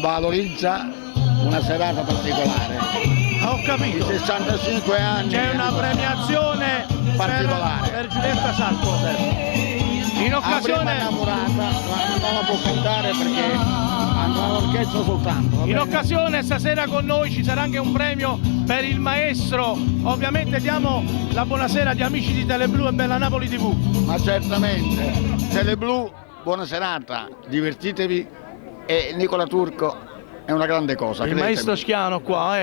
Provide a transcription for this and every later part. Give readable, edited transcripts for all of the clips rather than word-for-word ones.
valorizza una serata particolare. Ho capito. I 65 anni. C'è una premiazione particolare per Giulietta Sacco. In occasione innamorata, ma non la può cantare perché hanno un'orchestra soltanto. In occasione stasera con noi ci sarà anche un premio per il maestro. Ovviamente diamo la buonasera agli amici di Teleblu e Bella Napoli TV. Ma certamente. Teleblu, buona serata, divertitevi e Nicola Turco è una grande cosa. Il credetemi. maestro Schiano qua,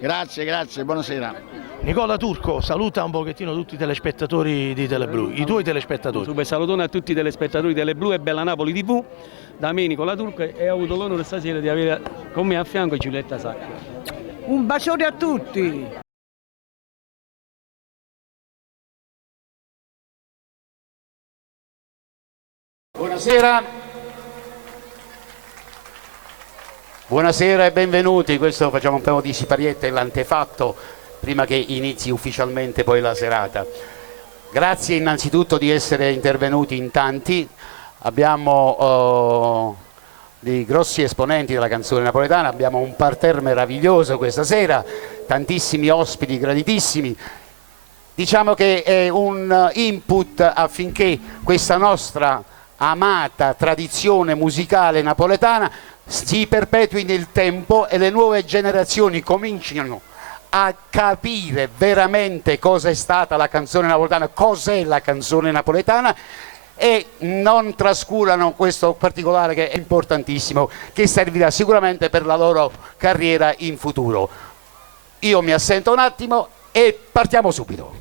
Grazie, buonasera. Nicola Turco, saluta un pochettino tutti i telespettatori di Teleblu, i tuoi telespettatori. Super salutone a tutti i telespettatori di Teleblu e Bella Napoli TV. Da me Nicola Turco e ho avuto l'onore stasera di avere con me a fianco Giulietta Sacco. Un bacione a tutti! Buonasera. Buonasera e benvenuti. Questo facciamo un po' di siparietta e l'antefatto prima che inizi ufficialmente poi la serata. Grazie innanzitutto di essere intervenuti in tanti. Abbiamo dei grossi esponenti della canzone napoletana, abbiamo un parterre meraviglioso questa sera, tantissimi ospiti graditissimi. Diciamo che è un input affinché questa nostra amata tradizione musicale napoletana si perpetui nel tempo e le nuove generazioni cominciano a capire veramente cosa è stata la canzone napoletana, cos'è la canzone napoletana e non trascurano questo particolare che è importantissimo, che servirà sicuramente per la loro carriera in futuro. Io mi assento un attimo e partiamo subito.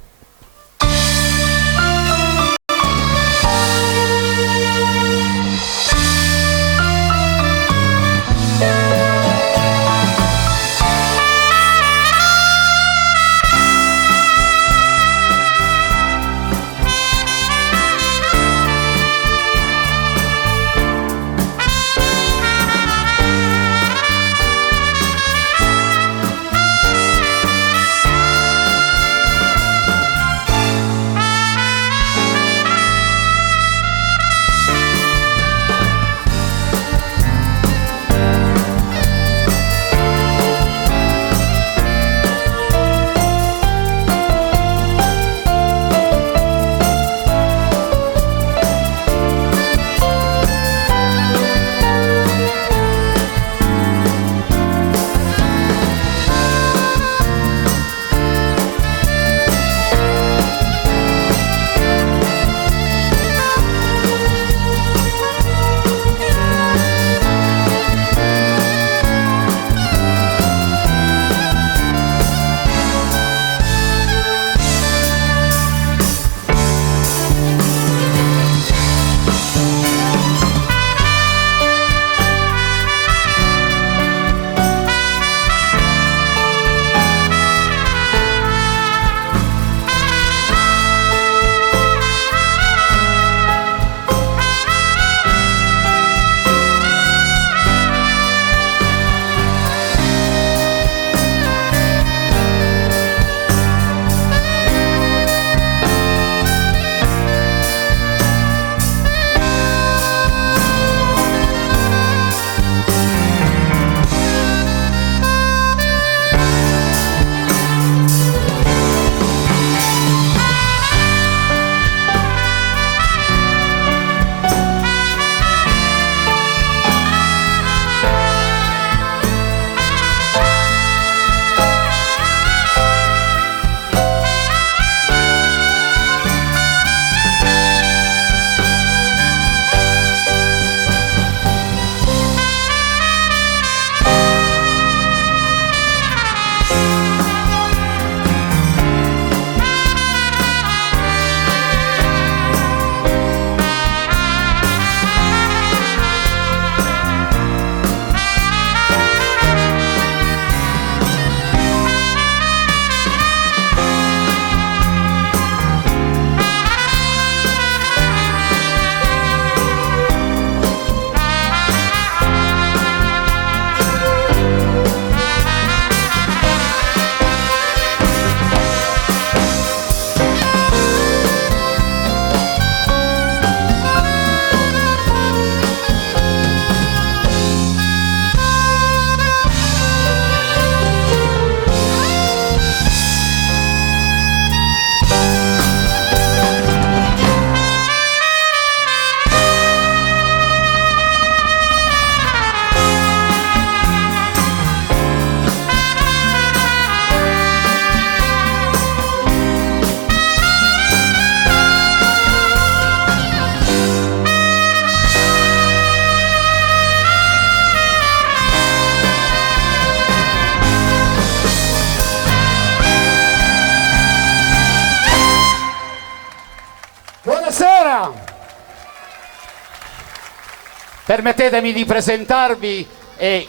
Permettetemi di presentarvi e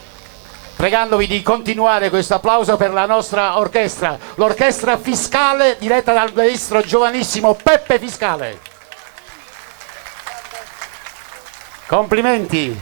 pregandovi di continuare questo applauso per la nostra orchestra, l'orchestra Fiscale diretta dal maestro giovanissimo Peppe Fiscale. Complimenti!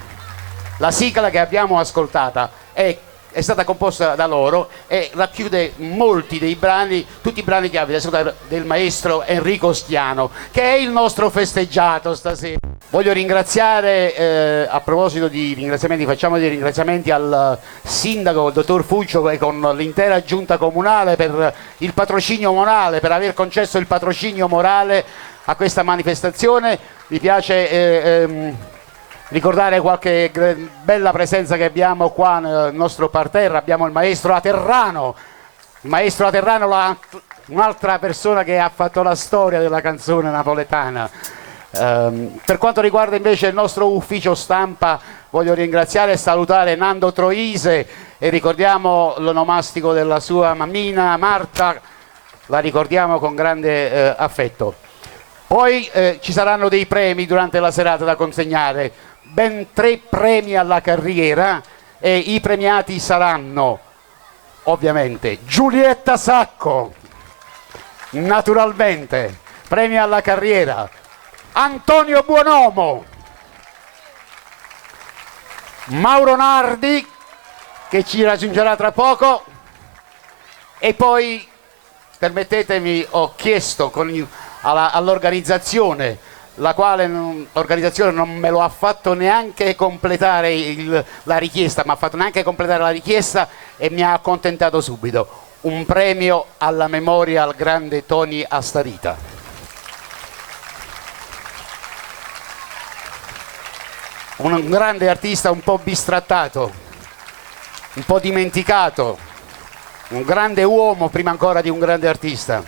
La sigla che abbiamo ascoltata è stata composta da loro e racchiude molti dei brani, tutti i brani che avete del maestro Enrico Stiano, che è il nostro festeggiato stasera. Voglio ringraziare, a proposito di ringraziamenti, facciamo dei ringraziamenti al sindaco, il dottor Fuccio, e con l'intera giunta comunale per il patrocinio morale, per aver concesso il patrocinio morale a questa manifestazione. Mi piace ricordare qualche bella presenza che abbiamo qua nel nostro parterre. Abbiamo il maestro Aterrano, un'altra persona che ha fatto la storia della canzone napoletana. Per quanto riguarda invece il nostro ufficio stampa, voglio ringraziare e salutare Nando Troise e ricordiamo l'onomastico della sua mammina Marta, la ricordiamo con grande affetto. Poi ci saranno dei premi durante la serata da consegnare, ben 3 premi alla carriera, e i premiati saranno ovviamente Giulietta Sacco, naturalmente, premi alla carriera, Antonio Buonomo, Mauro Nardi, che ci raggiungerà tra poco, e poi permettetemi, ho chiesto all'organizzazione, la quale organizzazione non me lo ha fatto neanche completare la richiesta, ma ha fatto neanche completare la richiesta e mi ha accontentato subito: un premio alla memoria al grande Tony Astarita. Un grande artista un po' bistrattato, un po' dimenticato, un grande uomo prima ancora di un grande artista.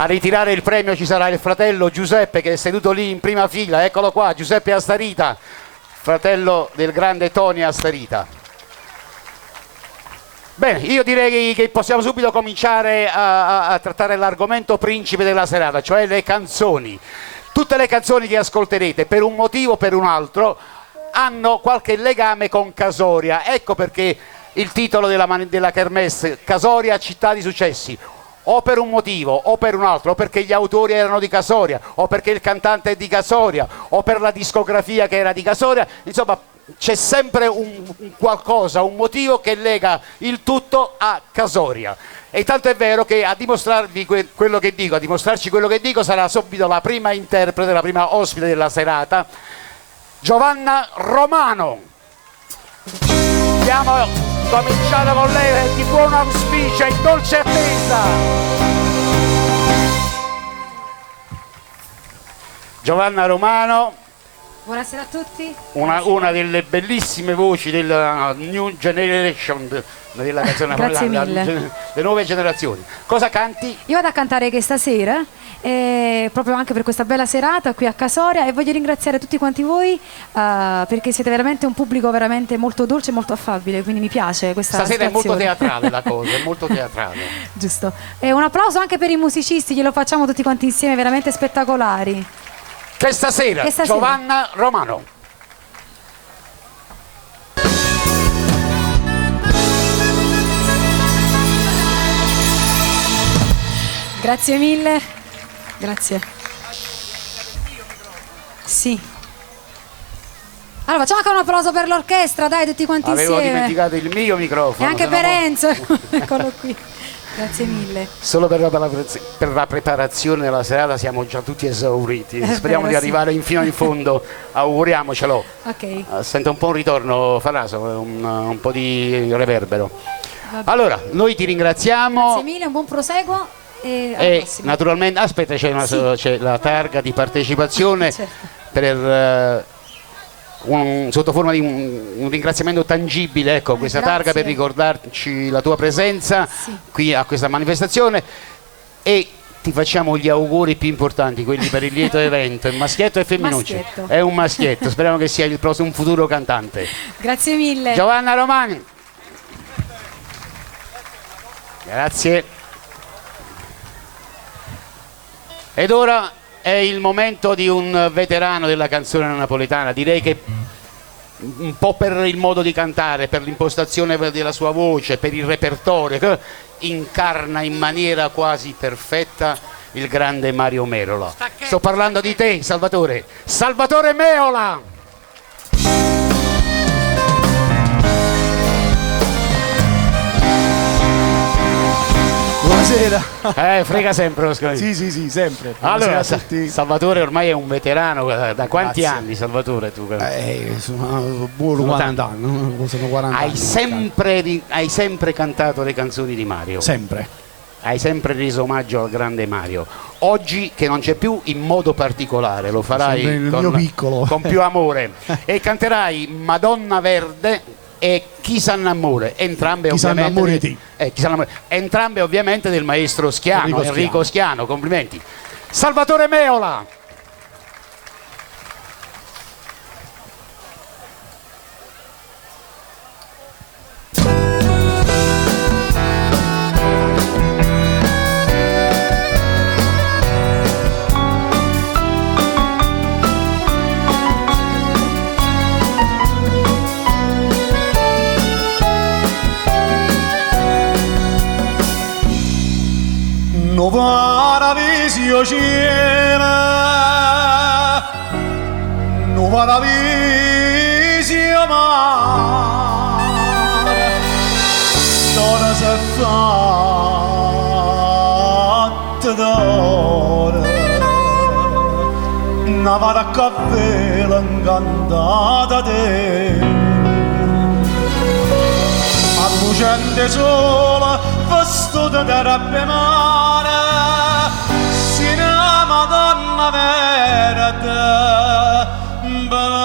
A ritirare il premio ci sarà il fratello Giuseppe, che è seduto lì in prima fila, eccolo qua, Giuseppe Astarita, fratello del grande Tony Astarita. Bene, io direi che possiamo subito cominciare a trattare l'argomento principe della serata, cioè le canzoni. Tutte le canzoni che ascolterete, per un motivo o per un altro, hanno qualche legame con Casoria. Ecco perché il titolo della Kermesse, Casoria, città di successi. O per un motivo o per un altro, o perché gli autori erano di Casoria, o perché il cantante è di Casoria, o per la discografia che era di Casoria. Insomma, c'è sempre un qualcosa, un motivo che lega il tutto a Casoria. E tanto è vero che a dimostrarvi quello che dico, a dimostrarci quello che dico, sarà subito la prima interprete, la prima ospite della serata, Giovanna Romano. Abbiamo cominciato con lei di buon auspicio e dolce attesa. Giovanna Romano, buonasera a tutti. una delle bellissime voci della New Generation, della canzone napoletana, le nuove generazioni. Cosa canti? Io vado a cantare che stasera, proprio anche per questa bella serata qui a Casoria, e voglio ringraziare tutti quanti voi perché siete veramente un pubblico veramente molto dolce e molto affabile, quindi mi piace questa stasera situazione. È molto teatrale la cosa, è molto teatrale. Giusto. E un applauso anche per i musicisti, glielo facciamo tutti quanti insieme, veramente spettacolari. Questa sera Giovanna Romano. Grazie mille. Grazie. Sì. Allora facciamo anche un applauso per l'orchestra, dai, tutti quanti Avevo insieme. dimenticato il mio microfono. E anche per Enzo. Eccolo qui. Grazie mille. Solo per la preparazione della serata siamo già tutti esauriti. Speriamo di arrivare fino in fondo. Auguriamocelo. Ok. Sento un po' un ritorno faraso, un po' di reverbero. Allora, noi ti ringraziamo. Grazie mille, un buon proseguo. E naturalmente, aspetta, c'è la targa di partecipazione certo. Per sotto forma di un ringraziamento tangibile, ecco, questa grazie. targa per ricordarci la tua presenza qui a questa manifestazione, e ti facciamo gli auguri più importanti, quelli per il lieto evento. È maschietto e femminuccio? Maschietto. È un maschietto, speriamo che sia il prossimo, un futuro cantante. Grazie mille. Giovanna Romani. Grazie. Ed ora è il momento di un veterano della canzone napoletana, direi che un po' per il modo di cantare, per l'impostazione della sua voce, per il repertorio, che incarna in maniera quasi perfetta il grande Mario Merola. Sto parlando di te, Salvatore. Salvatore Meola! Buonasera. Frega sempre lo scambio. Sì, sempre. Allora, Buonasera a tutti. Salvatore ormai è un veterano. Da quanti Grazie. anni, Salvatore? Tu? Sono buono 40 anni. Sono 40 Hai anni. hai sempre cantato le canzoni di Mario. Sempre. Hai sempre reso omaggio al grande Mario. Oggi che non c'è più, in modo particolare lo farai Sempre nel mio piccolo. con più amore e canterai Madonna Verde e Chi s'annamore, entrambe Chi s'annamore ovviamente di. Chi s'annamore, entrambe ovviamente del maestro Schiano, Enrico Schiano. Complimenti. Salvatore Meola. No paradisio cielo, no paradisio mare, storia si è fatta d'oro, una vada cappella incantata te, a lucente sola, vestuta di rabbia mare, Madonna verde, baci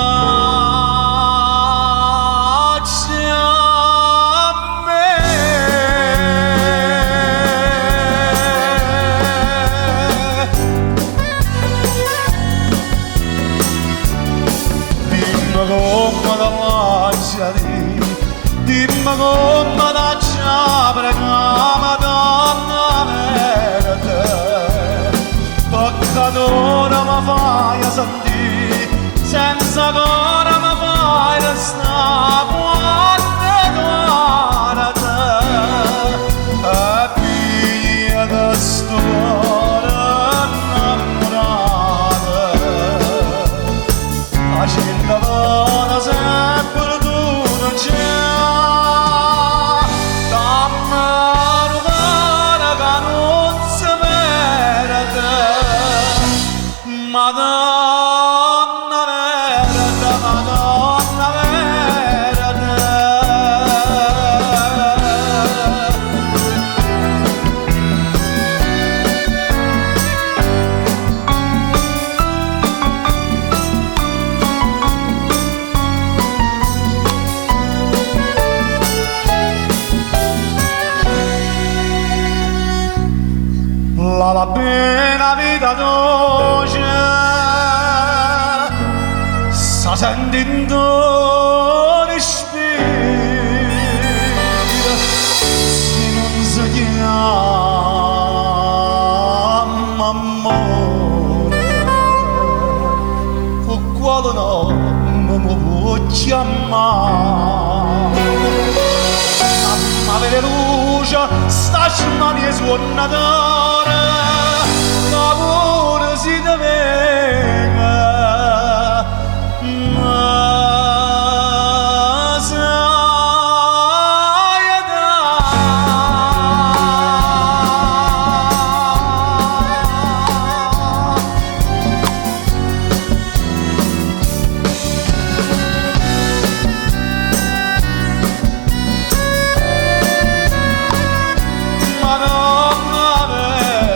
a me. Dimmi come da lasciati, dimmi come da ciapre, Madonna verde. Ora mi fai a sentire, senza ora mi fai restare quando guarda e piglia da sto cuore innamorato, facendo buona sempre tu non c'è, dammi rubare che non si perde. Madonna verde, Madonna verde. La bella vita dolce sta sentendo respiro, se non si chiama amore, con quale nome mi può chiamare? Ma vede luce, sta scimania suonatore, l'amore si deve, ma sai Madonna verde.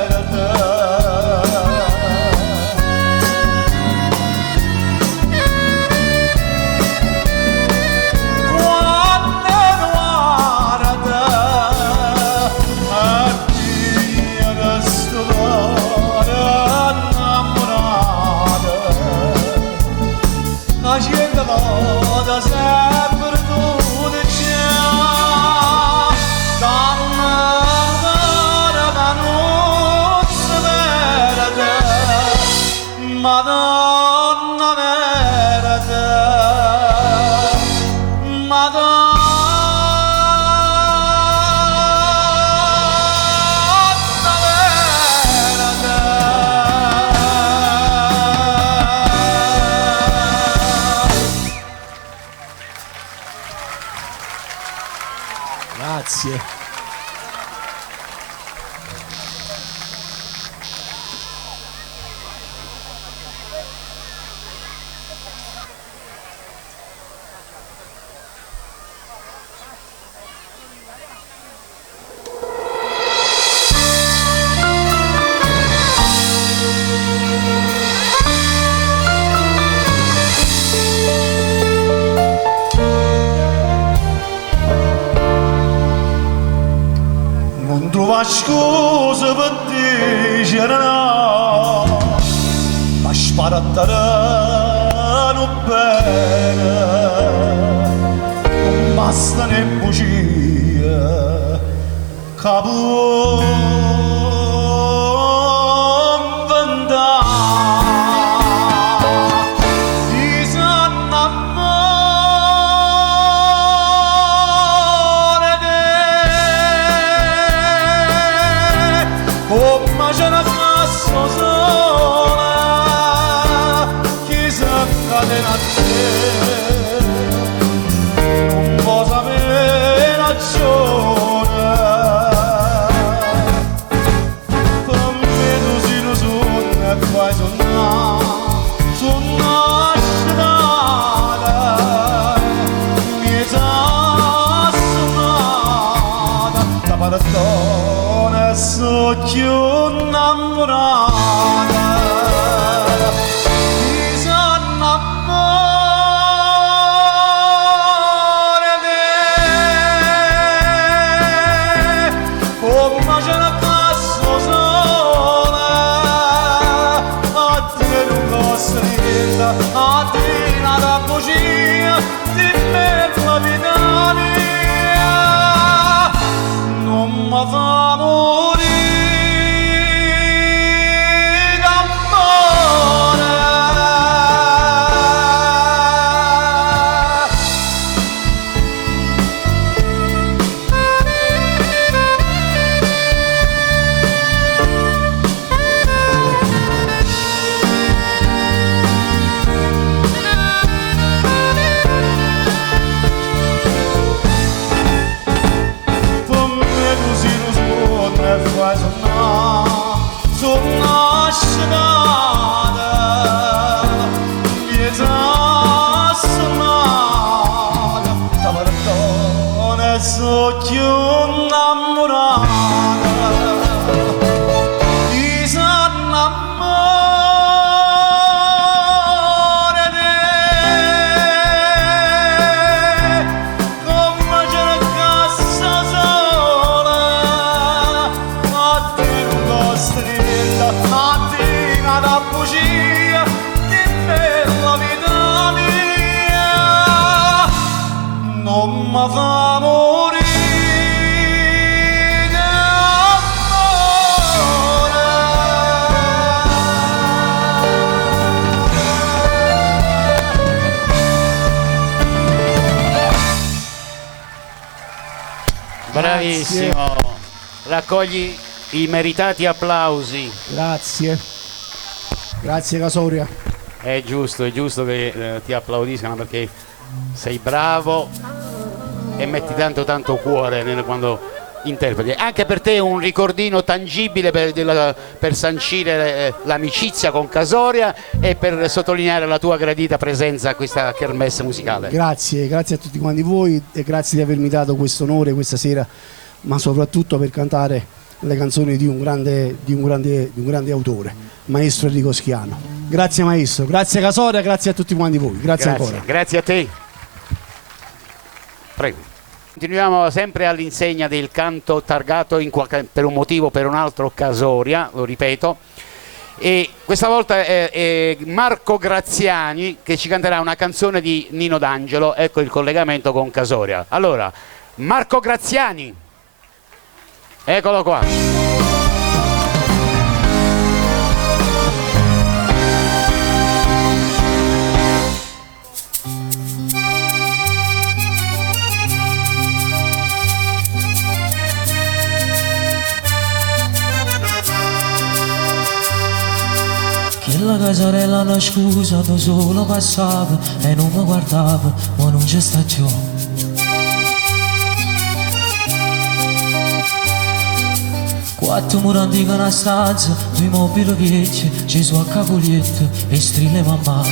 Grazie. Non trova scusa per dicere no, ma sparattano bene, non basta né bugia, capo inventare, ti sanno amore oh, ma c'è una cassa sola, chi si accadena a te, non può sapere ragione, per me tu sei lo sonno e fai sonnare strada, mi sa suonata, la paratona so più innamorata, mi sanno amore te, oh ma c'è una cassa sola, a te non costa niente, a te nada bugia, di me la vita mia, non mi fa so più innamorata, ti sanno amore te, come c'è una cassa sola, a te non costa niente, a te nada bugia, che bella vita mia, non mi fa Bravissimo, raccogli i meritati applausi. Grazie. Grazie Casoria. È giusto che ti applaudiscano perché sei bravo e metti tanto cuore quando interpreti. Anche per te è un ricordino tangibile per sancire l'amicizia con Casoria e per sottolineare la tua gradita presenza a questa kermesse musicale. Grazie a tutti quanti voi e grazie di avermi dato questo onore questa sera, ma soprattutto per cantare le canzoni di un grande autore, maestro Enrico Schiano. Grazie maestro, grazie Casoria, grazie a tutti quanti voi, grazie ancora. Grazie a te. Prego. Continuiamo sempre all'insegna del canto targato per un motivo o per un altro Casoria, lo ripeto, e questa volta è Marco Graziani che ci canterà una canzone di Nino D'Angelo. Ecco il collegamento con Casoria. Allora, Marco Graziani, eccolo qua. Una casarella nascosa, da solo passava e non mi guardava, ma non ci sta più. Quattro mura antiche una stanza, due mobili vecchi, Gesù a capolietto e strille mamma.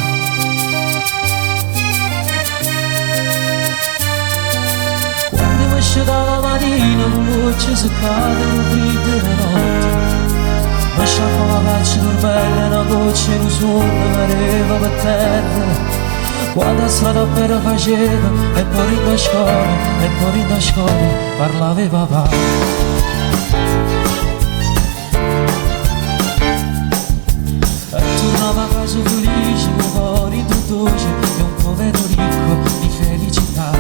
Quando mi esce dalla mattina, con luce si cade, non vede la notte. Mi sciacqua la faccia per bella, una goccia di sole che arriva per terra. Quando la strada per faceva, e poi in da scuola, e poi in da scuola, parlava papà. Tornava a casa felice, fuori in tuttoce, e un povero ricco di felicità.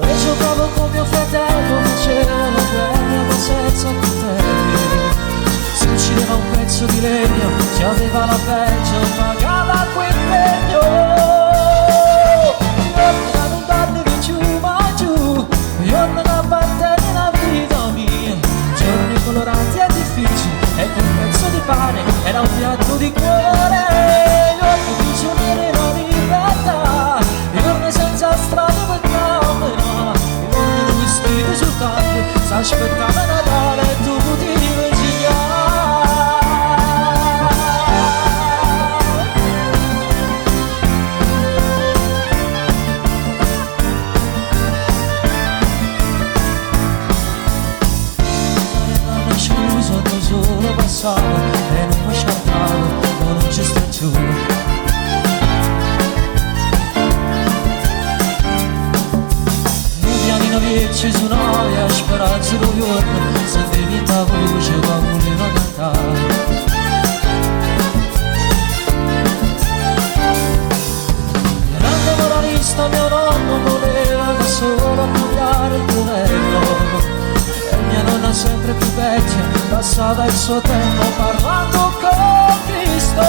E giocavo con mio fratello, faceva la guerra ma senza coltelli. Si uccideva un pezzo di legno, chi aveva la peggio pagava quel pegno. Io non darne di giù, ma giù, io non appartiene la vita mia. Giorni coloranti e difficili, e quel pezzo di pane era un piatto di cuore. Giorni prigionieri in libertà, giorni senza strade per camminare, giorni vestiti soltanto, s'aspettava Natale e tu potevi insegnare. Sotto solo passava e non mi sciarpava, ma non ci sta giù. Un pianino vecchio su un'aria, speranza di giorno, sentivi la voce che voleva cantare. Grande moralista mio nonno voleva da solo cambiare il governo. Mia nonna sempre più vecchia, passava il suo tempo parlando con Cristo.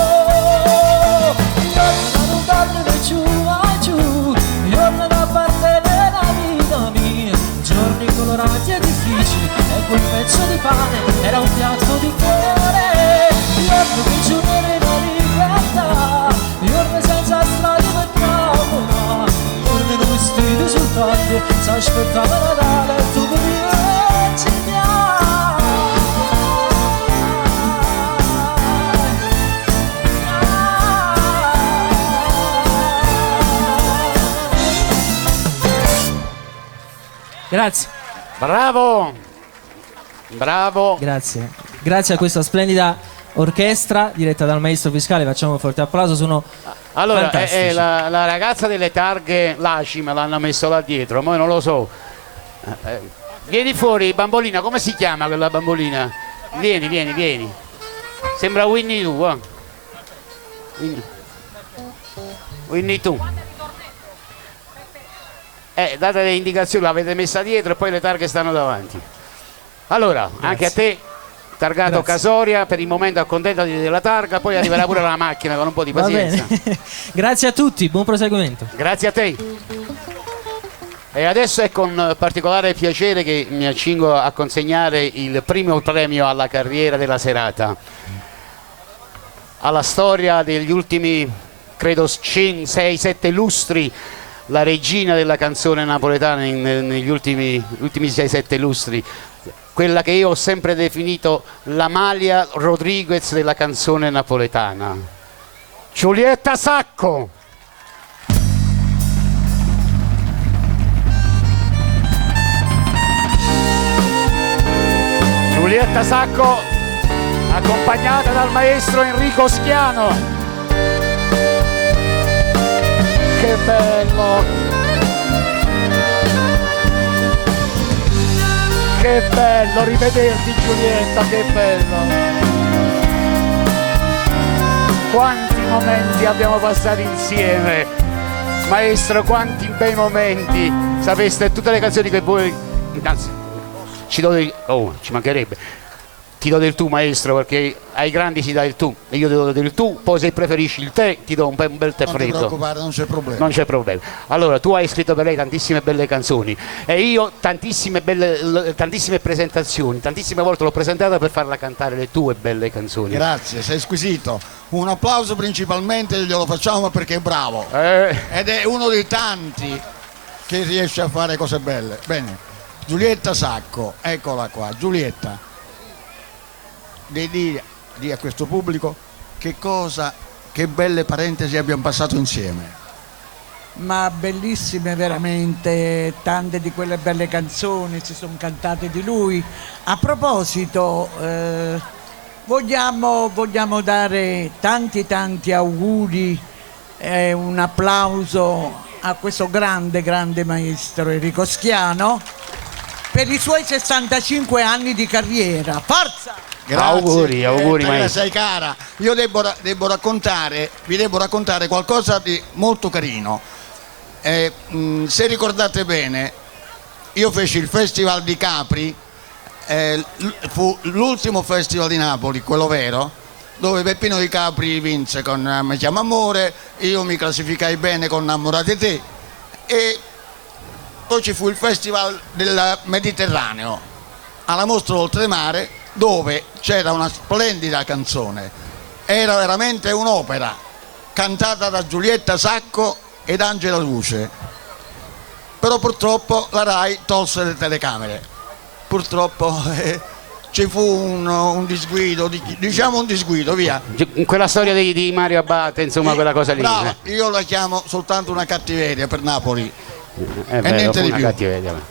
Io non darne giù a giù, io non appartiene la vita mia. Giorni colorati e difficili, e quel pezzo di pane era un piatto di cuore. Giorni prigionieri in libertà, giorni senza strade per camminare, giorni non vestiti soltanto, s'aspettava Natale e tu potevi. Grazie. Bravo! Bravo! Grazie. Grazie a questa splendida orchestra diretta dal maestro Fiscale, facciamo un forte applauso, sono Allora, fantastici. la ragazza delle targhe Laci me l'hanno messo là dietro, ma non lo so. Vieni fuori, bambolina, come si chiama quella bambolina? Vieni, vieni, vieni. Sembra Winnie tu, eh? Winnie tu. Date le indicazioni, l'avete messa dietro e poi le targhe stanno davanti. Allora, grazie. Anche a te, targato grazie. Casoria, per il momento accontentati della targa, poi arriverà pure la macchina con un po' di pazienza. Grazie a tutti, buon proseguimento. Grazie a te. E adesso è con particolare piacere che mi accingo a consegnare il primo premio alla carriera della serata, alla storia degli ultimi, credo, 6-7 lustri, la regina della canzone napoletana negli ultimi 6-7 lustri, quella che io ho sempre definito l'Amalia Rodriguez della canzone napoletana, Giulietta Sacco. Giulietta Sacco, accompagnata dal maestro Enrico Schiano. Che bello! Che bello rivederti, Giulietta, che bello! Quanti momenti abbiamo passato insieme, maestro, quanti bei momenti. Sapeste tutte le canzoni che voi... Anzi, ci mancherebbe. ti do del tu, maestro, perché ai grandi si dà il tu e io ti do del tu, poi se preferisci il tè ti do un bel tè Non ti freddo. preoccupare, non c'è problema. Non c'è problema. Allora, tu hai scritto per lei tantissime belle canzoni e io tantissime presentazioni, tantissime volte l'ho presentata per farla cantare le tue belle canzoni. Grazie, sei squisito. Un applauso principalmente glielo facciamo perché è bravo. Ed è uno dei tanti che riesce a fare cose belle. Bene, Giulietta Sacco, eccola qua. Giulietta, di a questo pubblico che belle parentesi abbiamo passato insieme. Ma bellissime veramente, tante di quelle belle canzoni si sono cantate di lui. A proposito, vogliamo dare tanti auguri e un applauso a questo grande maestro Enrico Schiano per i suoi 65 anni di carriera. Forza! Grazie, auguri maestro. Sei cara. Io vi devo raccontare qualcosa di molto carino. Se ricordate bene, io feci il Festival di Capri, fu l'ultimo festival di Napoli, quello vero, dove Peppino Di Capri vinse con Mi chiama Amore, io mi classificai bene con Innamorate te, e poi ci fu il Festival del Mediterraneo alla Mostra Oltremare, dove c'era una splendida canzone, era veramente un'opera cantata da Giulietta Sacco ed Angela Luce, però purtroppo la RAI tolse le telecamere, purtroppo ci fu un disguido, diciamo un disguido, via. Quella storia di Mario Abate, insomma, quella cosa lì. Brava, io la chiamo soltanto una cattiveria per Napoli, È e vero, niente fu di una più. cattiveria.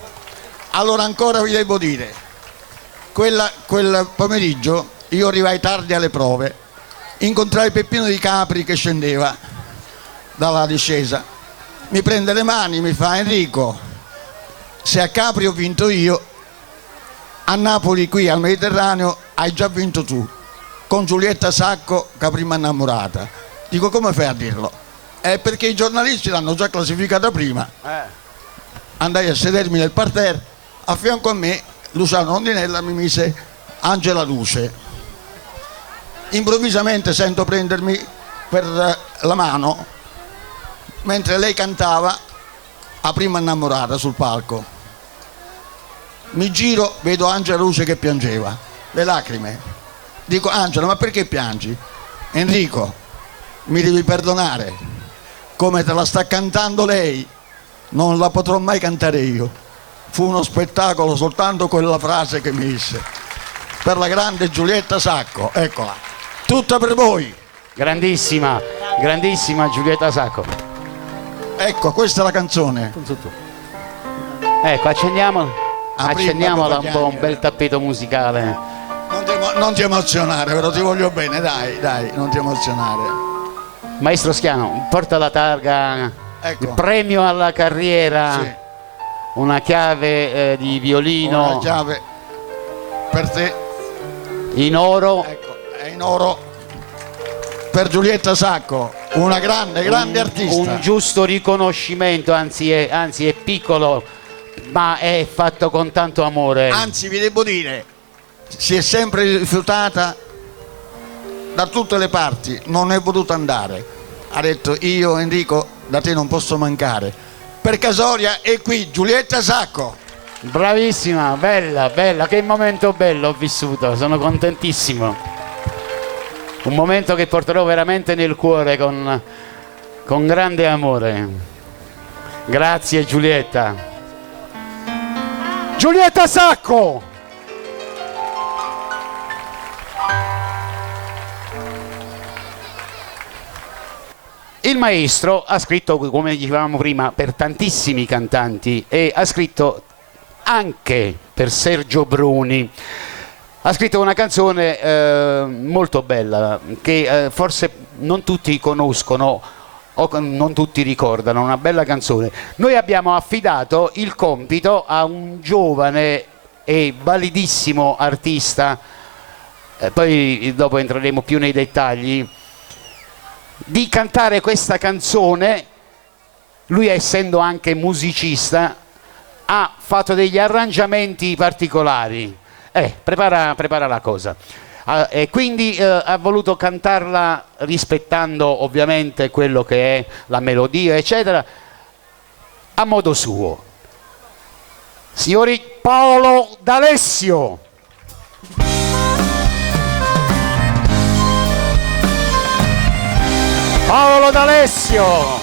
Allora ancora vi devo dire, quel pomeriggio io arrivai tardi alle prove, incontrai Peppino Di Capri che scendeva dalla discesa, mi prende le mani, mi fa: Enrico, se a Capri ho vinto io, a Napoli qui al Mediterraneo hai già vinto tu, con Giulietta Sacco Capri m'ha innamorata. Dico: come fai a dirlo? Perché i giornalisti l'hanno già classificata prima. Andai a sedermi nel parterre, a fianco a me Luciano Rondinella mi mise Angela Luce. Improvvisamente sento prendermi per la mano mentre lei cantava A prima innamorata sul palco. Mi giro, vedo Angela Luce che piangeva, le lacrime. Dico: Angela, ma perché piangi? Enrico, mi devi perdonare, come te la sta cantando lei non la potrò mai cantare io. Fu uno spettacolo soltanto quella frase che mi disse. Per la grande Giulietta Sacco, eccola, tutta per voi. Grandissima Giulietta Sacco. Ecco, questa è la canzone. Ecco, accendiamola un po', un bel tappeto musicale. Non ti emozionare, però ti voglio bene, dai, non ti emozionare. Maestro Schiano, porta la targa, Ecco. il premio alla carriera, Sì. una chiave di violino Una chiave per te, in oro. ecco, è in oro per Giulietta Sacco, una grande artista. Un giusto riconoscimento, anzi è piccolo, ma è fatto con tanto amore. Anzi, vi devo dire, si è sempre rifiutata da tutte le parti, non è voluta andare. Ha detto: io Enrico da te non posso mancare. Per Casoria è qui Giulietta Sacco. Bravissima, bella, che momento bello ho vissuto, sono contentissimo. Un momento che porterò veramente nel cuore con grande amore. Grazie Giulietta. Giulietta Sacco! Il maestro ha scritto, come dicevamo prima, per tantissimi cantanti e ha scritto anche per Sergio Bruni. Ha scritto una canzone molto bella che forse non tutti conoscono o non tutti ricordano, una bella canzone. Noi abbiamo affidato il compito a un giovane e validissimo artista, poi dopo entreremo più nei dettagli, di cantare questa canzone. Lui, essendo anche musicista, ha fatto degli arrangiamenti particolari Prepara la cosa. E quindi ha voluto cantarla rispettando ovviamente quello che è la melodia, eccetera, a modo suo. Signori, Paolo D'Alessio. Paolo D'Alessio.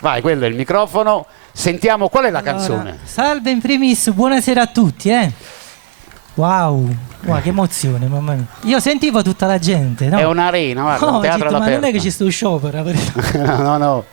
Vai, quello è il microfono. Sentiamo qual è la canzone. Salve in primis, buonasera a tutti. Wow, che emozione, mamma mia. Io sentivo tutta la gente, no? È un'arena, guarda, un teatro all'aperto. Ma non è che ci sto sciopero, no.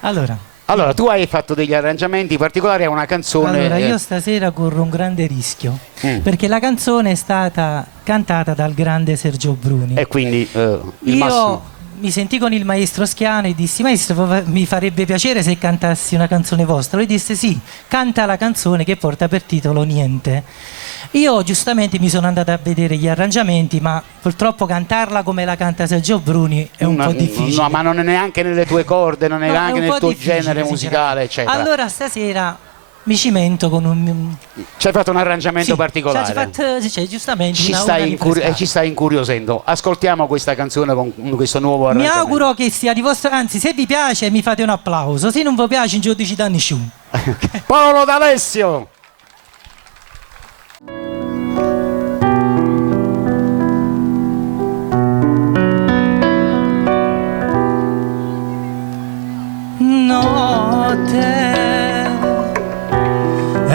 Allora, tu hai fatto degli arrangiamenti particolari a una canzone. Allora, io stasera corro un grande rischio, perché la canzone è stata cantata dal grande Sergio Bruni. E quindi massimo. Mi sentì con il maestro Schiano e dissi: maestro, mi farebbe piacere se cantassi una canzone vostra. Lui disse: sì, canta la canzone che porta per titolo Niente. Io giustamente mi sono andata a vedere gli arrangiamenti, ma purtroppo cantarla come la canta Sergio Bruni è un po' difficile. No, ma non è neanche nelle tue corde, non è neanche nel tuo genere musicale, eccetera. Allora stasera mi cimento con un... Ci hai fatto un arrangiamento particolare. Giustamente. Ci stai incuriosendo. Ascoltiamo questa canzone con questo nuovo arrangiamento. Mi auguro che sia di vostro... Anzi, se vi piace mi fate un applauso, se non vi piace non giudici da nessuno. Paolo D'Alessio.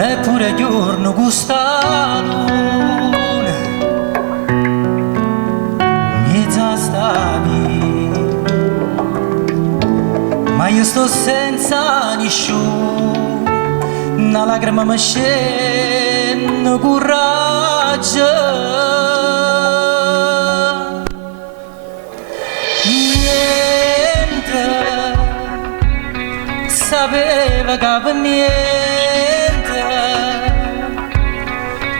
Eppure giorno gusta luna mezza stavi, ma io sto senza nessuno, una lacrima mi scende coraggio. Niente sapeva che per niente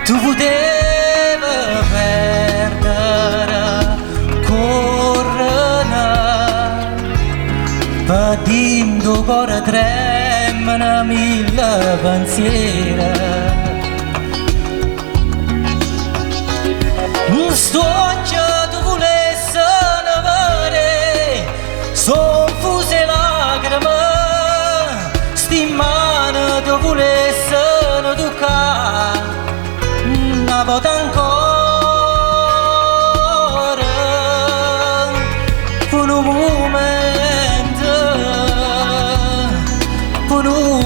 tu potevi perdere, correre, patendo cuore tremano mille pensieri. Sto occhio tu volessi vedere, sono fuse lacrime, sti mani tu volessi toccare. Una volta ancora, per un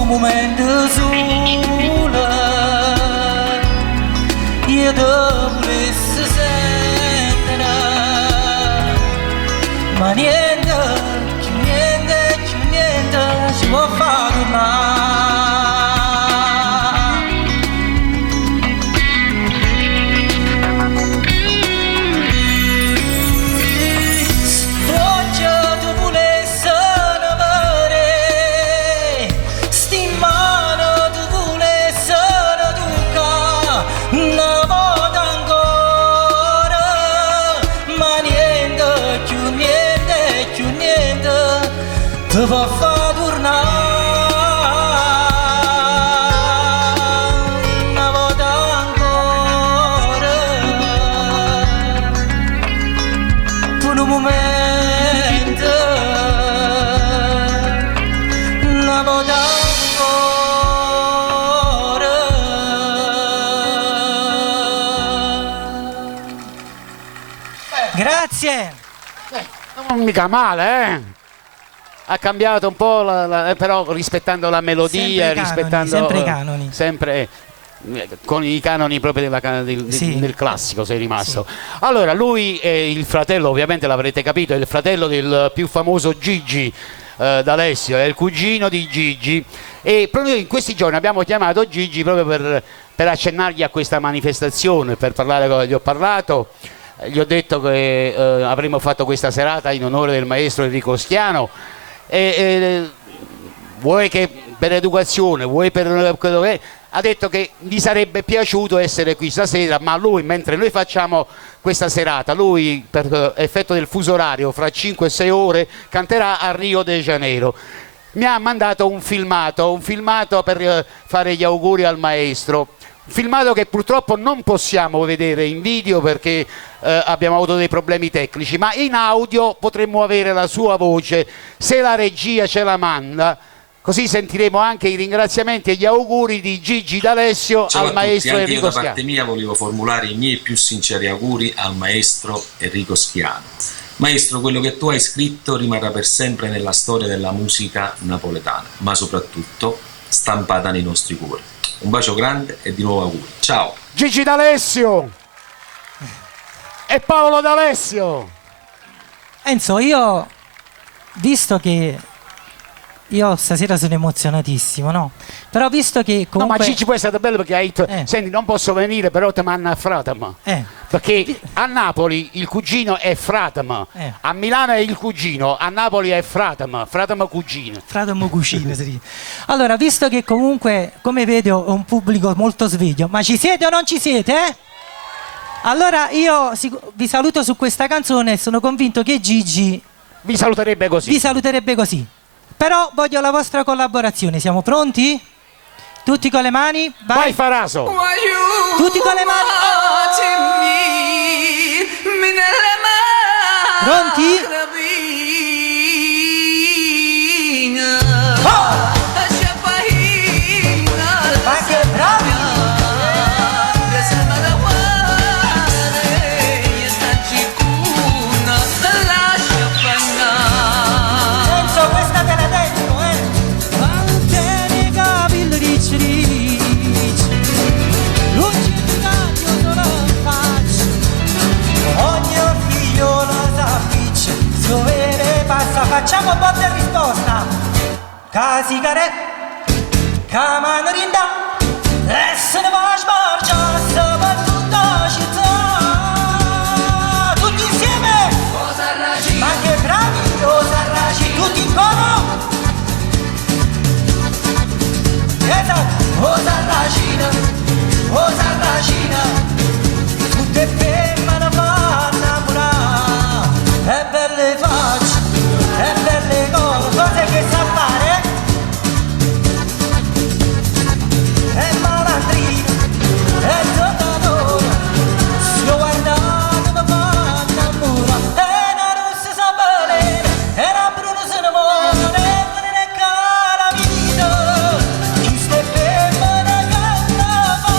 momento solo, io ti volessi sentire, ma niente ci può fare tornare. Ti fa tornare una volta ancora, per un momento, una volta ancora. Grazie. Non mica male, Ha cambiato un po', però rispettando la melodia, sempre i canoni. Sempre con i canoni proprio del classico sei rimasto. Sì. Allora, lui è il fratello, ovviamente l'avrete capito, è il fratello del più famoso Gigi D'Alessio, è il cugino di Gigi, e proprio in questi giorni abbiamo chiamato Gigi proprio per accennargli a questa manifestazione, per parlare, gli ho parlato. Gli ho detto che avremmo fatto questa serata in onore del maestro Enrico Schiano, vuoi che per educazione, vuoi per quello che è, ha detto che gli sarebbe piaciuto essere qui stasera, ma lui, mentre noi facciamo questa serata, lui per effetto del fuso orario fra 5 e 6 ore canterà a Rio de Janeiro. Mi ha mandato un filmato per fare gli auguri al maestro. filmato che purtroppo non possiamo vedere in video perché abbiamo avuto dei problemi tecnici, ma in audio potremmo avere la sua voce se la regia ce la manda, così sentiremo anche i ringraziamenti e gli auguri di Gigi D'Alessio Ciao al maestro anche Enrico io da Schiano. parte mia volevo formulare i miei più sinceri auguri al maestro Enrico Schiano. Maestro, quello che tu hai scritto rimarrà per sempre nella storia della musica napoletana, ma soprattutto stampata nei nostri cuori. Un bacio grande e di nuovo auguri. Ciao! Gigi D'Alessio e Paolo D'Alessio. Enzo, io, visto che io stasera sono emozionatissimo, no? Però visto che comunque... No, ma Gigi poi è stato bello perché hai detto, senti, non posso venire, però te manna a Fratama. Perché a Napoli il cugino è Fratama, a Milano è il cugino, a Napoli è Fratama, Fratama cugino. Fratamo cugino, sì. Allora, visto che comunque, come vedo, è un pubblico molto sveglio, ma ci siete o non ci siete, Allora io vi saluto su questa canzone e sono convinto che Gigi... Vi saluterebbe così. Vi saluterebbe così. Però voglio la vostra collaborazione, siamo pronti? Tutti con le mani? Vai Faraso! Tutti con le mani! Pronti? Ma che bravi! Enzo, questa te la dedico, Mantene capelli ricci ricci, luci di taglio solo faccio, ogni figlio s'afficcia, dovere passa, facciamo botta e risposta, casigare, camanarinda, e se ne va a sbargia, soprattutto città, tutti insieme, ma che bravi, tutti in coro, esatto, o sarracina, tutte femmine fanno innamorare, e belle facce, e belle cose che sa fare, e malandrina, e giocatore, si guardano mi fanno innamorare, e una rossa sa volere, e una bruna se ne vuole, e me ne cala vita, chi ste femmine che la fa,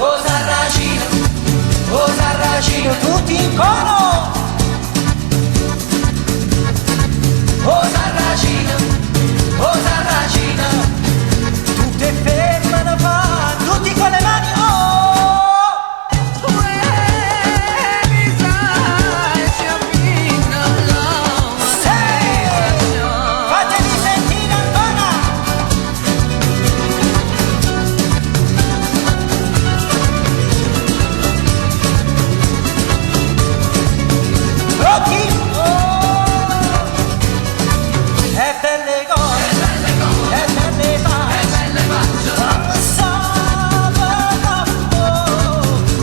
o sarracino, tutti in coro, o sarracina, tutte femmine fanno, tutti con le mani, fatemi sentire ancora. Pronti? E belle cose, e belle facce, sabato,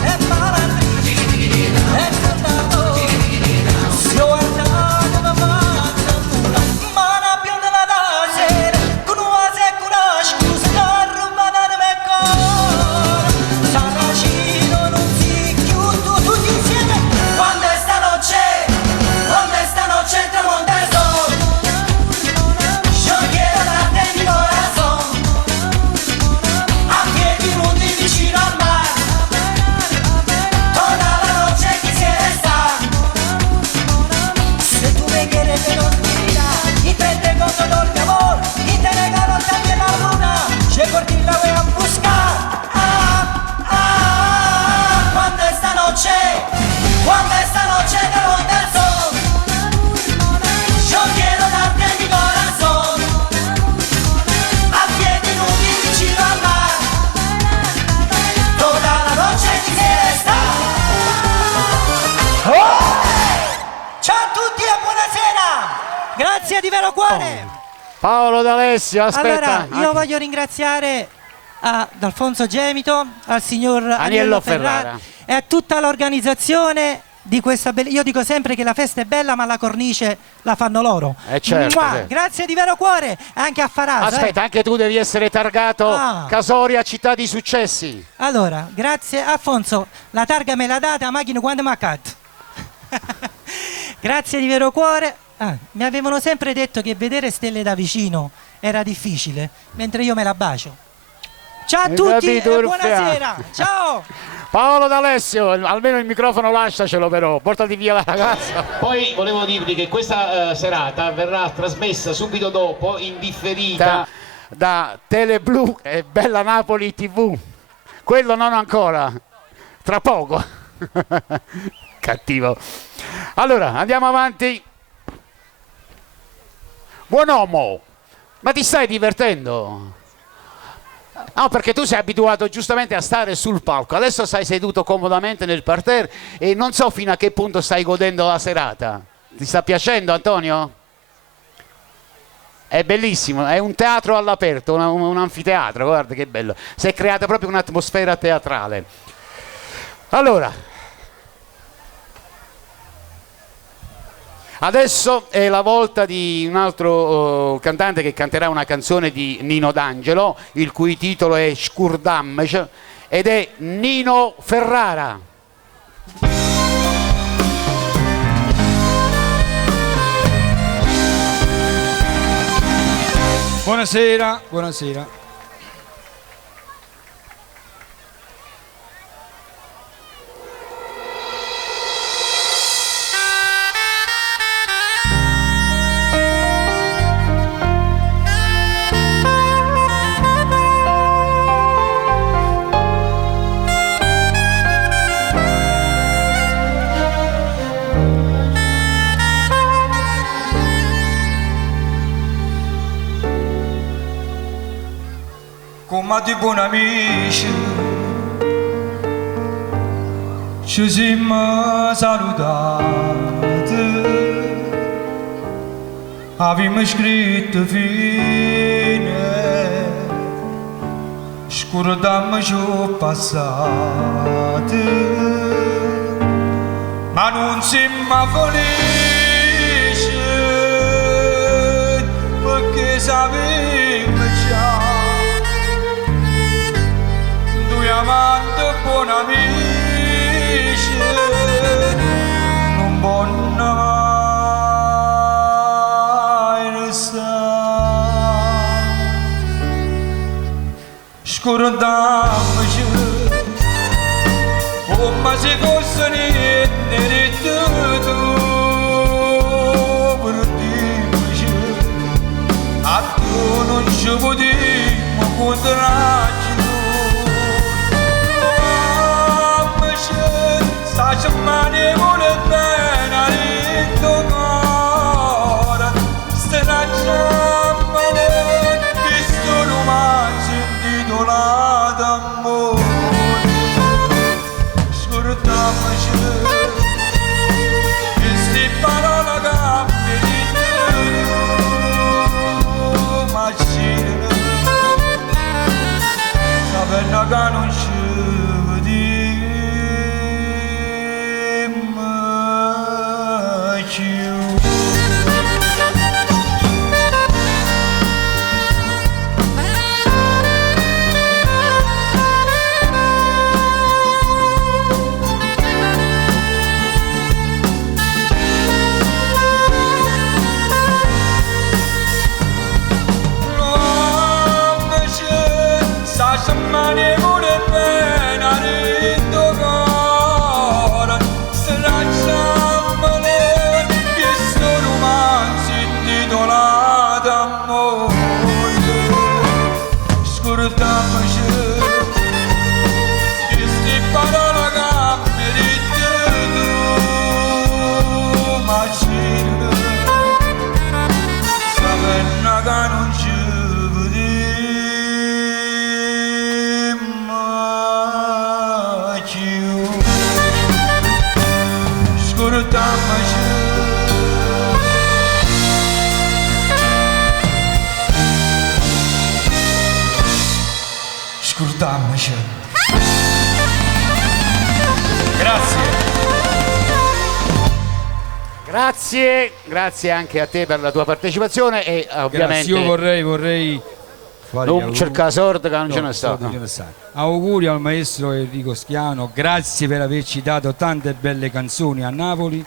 e malandrini, e tornato, si guardano mi fanno pura, ma una bionda da sera, con una secura scusa, da rubata di me cuore, sarracino non si chiude, tutti insieme, quando è stanotte tramonta il sole, yo quiero darte mi corazón, a piedi nudi vicino al mar, toda la noche quisiera estar, si tú me quieres te lo mirar, y te tengo todo mi amor, y te regalo también la luna, yo por ti la voy a buscar, cuando esta noche tramonta el sol, yo quiero darte mi corazón, a piedi nudi vicino al mar, toda la noche quisiera estar. Ciao a tutti e buonasera, grazie di vero cuore. Paolo D'Alessio, aspetta. Allora, io voglio ringraziare ad Alfonso Gemito, al signor Agnello Ferrara e a tutta l'organizzazione di questa bella... Io dico sempre che la festa è bella, ma la cornice la fanno loro. Certo, sì. Grazie di vero cuore anche a Faraz. Aspetta, anche tu devi essere targato Casoria, città di successi. Allora, grazie Alfonso, la targa me l'ha data, la macchina quando mi ha catto. Grazie di vero cuore. Mi avevano sempre detto che vedere stelle da vicino era difficile, mentre io me la bacio. Ciao a tutti e buonasera. Ciao. Paolo D'Alessio, almeno il microfono lasciacelo però, portati via la ragazza. Poi volevo dirvi che questa serata verrà trasmessa subito dopo in differita da Teleblu e Bella Napoli TV. Quello non ancora, tra poco. Cattivo. Allora, andiamo avanti. Buon uomo, ma ti stai divertendo? No, perché tu sei abituato giustamente a stare sul palco, adesso stai seduto comodamente nel parterre e non so fino a che punto stai godendo la serata. Ti sta piacendo, Antonio? È bellissimo, è un teatro all'aperto, un anfiteatro, guarda che bello. Si è creata proprio un'atmosfera teatrale. Allora, adesso è la volta di un altro cantante che canterà una canzone di Nino D'Angelo, il cui titolo è Scurdamec, ed è Nino Ferrara. Buonasera, buonasera. Come di buoni amici ci siamo salutati, abbiamo scritto fine, scordiamoci il passato, ma non siamo felici perché sappiamo già due amanti buoni amici non possono mai restare. Scordiamoci come se fosse niente di tutto, per dirci a tu non ci potremo contrarci. Saci mani vuole bene il tuo cuore, stracciamole, visto romanzo intitolato Grazie anche a te per la tua partecipazione e ovviamente Grazie, io vorrei fare non cercare sorda che non ce ne sta. Auguri al maestro Enrico Schiano, grazie per averci dato tante belle canzoni a Napoli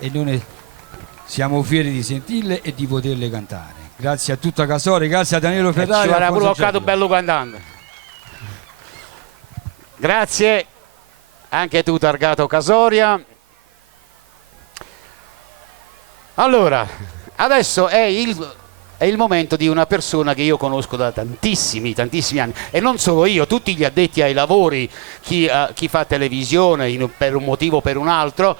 e noi siamo fieri di sentirle e di poterle cantare. Grazie a tutta Casoria, grazie a Danilo Ferrari. Ci farà pure un bello cantante. Grazie anche tu Targato Casoria. Allora, adesso è il momento di una persona che io conosco da tantissimi anni, e non solo io, tutti gli addetti ai lavori, chi fa televisione per un motivo o per un altro.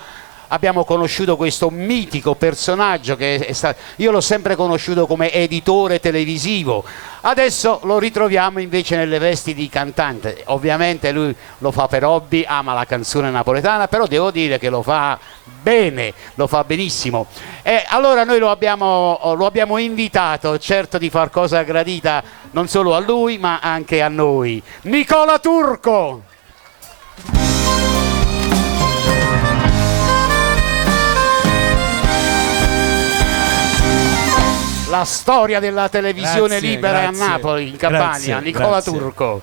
Abbiamo conosciuto questo mitico personaggio che è stato, io l'ho sempre conosciuto come editore televisivo, adesso lo ritroviamo invece nelle vesti di cantante. Ovviamente lui lo fa per hobby, ama la canzone napoletana, però devo dire che lo fa bene, lo fa benissimo. E allora noi lo abbiamo invitato, certo di far cosa gradita non solo a lui ma anche a noi. Nicola Turco! La storia della televisione libera a Napoli, in Campania, Nicola Turco.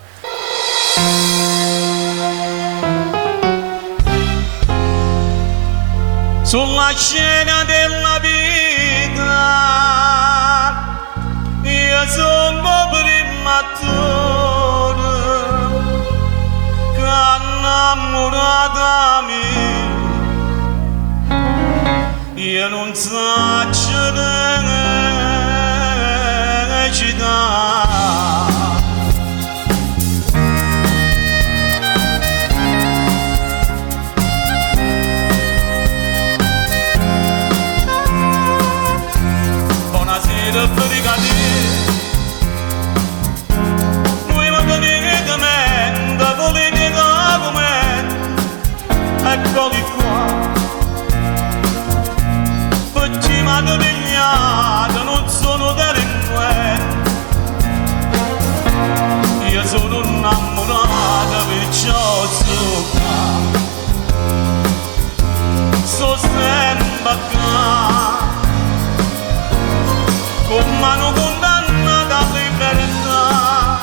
Sulla scena della vita io sono prima attore che innamorata mia, io non so buonasera brigadier, noi mi venite mente, volete documenti, eccoli qua, perché mi hanno pigliato, non sono delinquente, io sono innamorata perciò sto sempre qua. Con mano condannata alla libertà,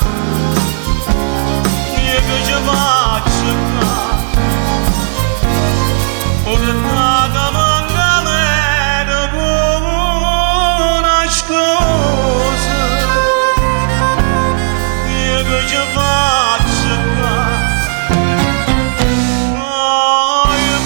io che ci faccio qua, portata mangalera con una scusa, io che ci faccio qua, io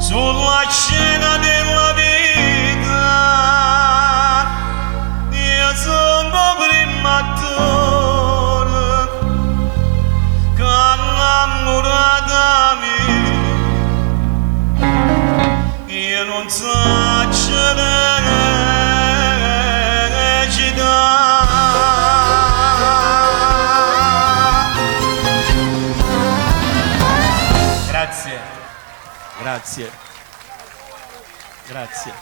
sulla scena della vita io sono prima attore che innamorata mia, io non so Grazie. Grazie.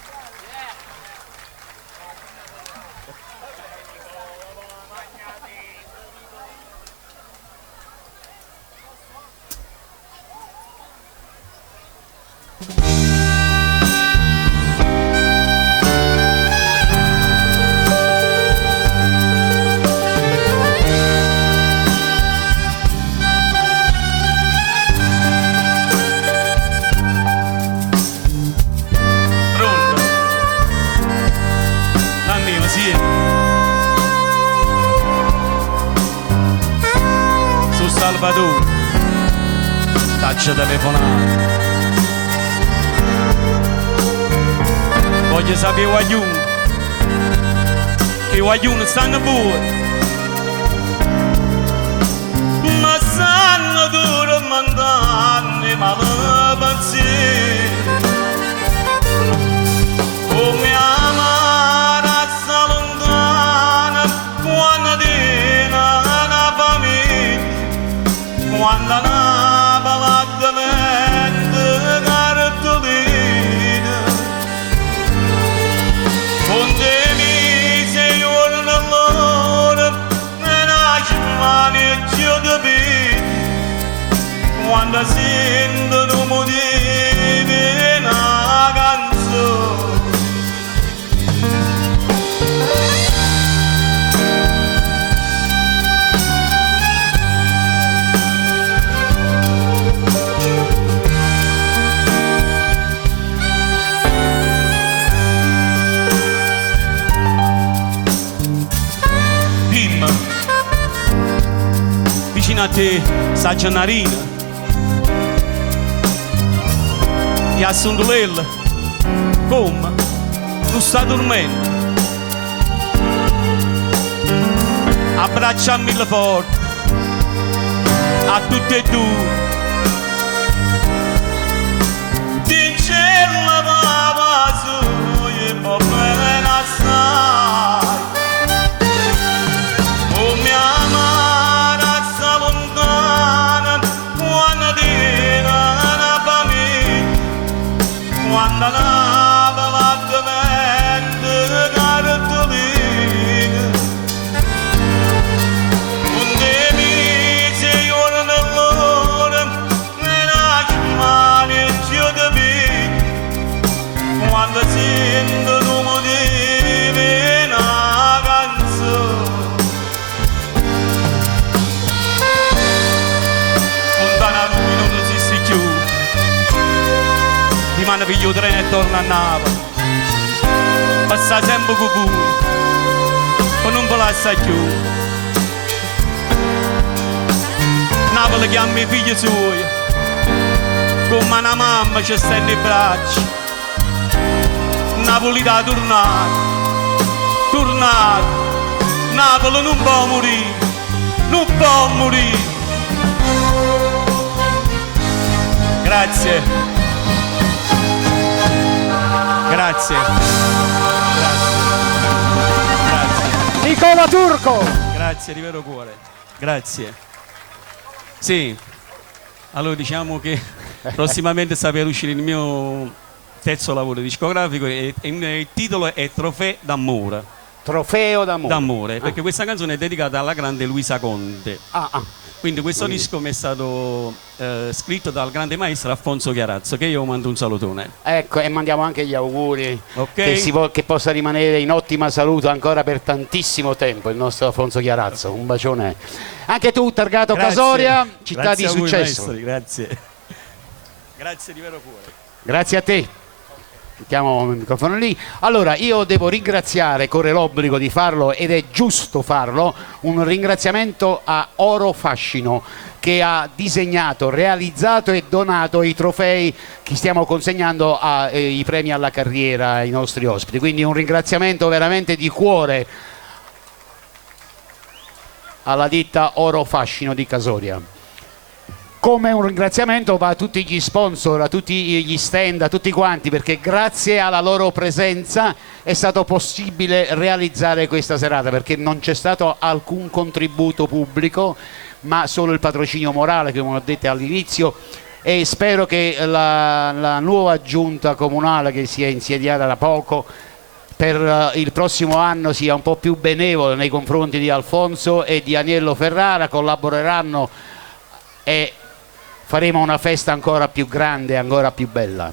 Salvatore, t'accia telefonato. Voglio sapere guaglione, che guaglione stanno fuori. Ma sanno duro mandanne male pensieri, come ama razza lontana quando tiene una famiglia, quando una palata mette cartolina, con te mi sei giorno allora e nasce mani e giù di vita, quando sentono motivi una canzone. Dimmi, vicino a te sta Giannarina, e a Sondolella, come? Non sta dormendo? Abbraccia a mille forti, a tutte e due. Dice la papà su e può bene assai, come ama razza lontana quando tiene una famiglia, quando una palata mette cartolina, con te mi sei giorno allora e nasce mani e giù di vita, quando sentono motivi una canzone. Lontana a lui non esiste più, rimane figlio treno e torna a Napoli, passa sempre con voi, ma non ve lascia più. Napoli chiama i figli suoi, come una mamma ci sta nei bracci. Napoli da tornare, tornare, Napoli non può morire, non può morire. Grazie, grazie, grazie. Nicola Turco! Grazie di vero cuore, grazie. Sì, allora diciamo che prossimamente sta per uscire il mio terzo lavoro discografico e il titolo è Trofeo d'amore. Trofeo d'amore. D'amore, perché questa canzone è dedicata alla grande Luisa Conte. Quindi questo disco mi è stato scritto dal grande maestro Alfonso Chiarazzo, che io mando un salutone. Ecco, e mandiamo anche gli auguri Ok. che possa rimanere in ottima salute ancora per tantissimo tempo il nostro Alfonso Chiarazzo. Un bacione. Anche tu, Targato Grazie. Casoria, città Grazie di a voi, successo. maestri, grazie. Grazie di vero cuore. Grazie a te. Mettiamo il microfono lì. Allora, io devo ringraziare, corre l'obbligo di farlo ed è giusto farlo, un ringraziamento a Oro Fascino che ha disegnato, realizzato e donato i trofei che stiamo consegnando ai premi alla carriera ai nostri ospiti. Quindi un ringraziamento veramente di cuore alla ditta Oro Fascino di Casoria. Come un ringraziamento va a tutti gli sponsor, a tutti gli stand, a tutti quanti, perché grazie alla loro presenza è stato possibile realizzare questa serata, perché non c'è stato alcun contributo pubblico, ma solo il patrocinio morale, come ho detto all'inizio, e spero che la nuova giunta comunale che si è insediata da poco per il prossimo anno sia un po' più benevole nei confronti di Alfonso e di Aniello Ferrara, collaboreranno e faremo una festa ancora più grande, ancora più bella.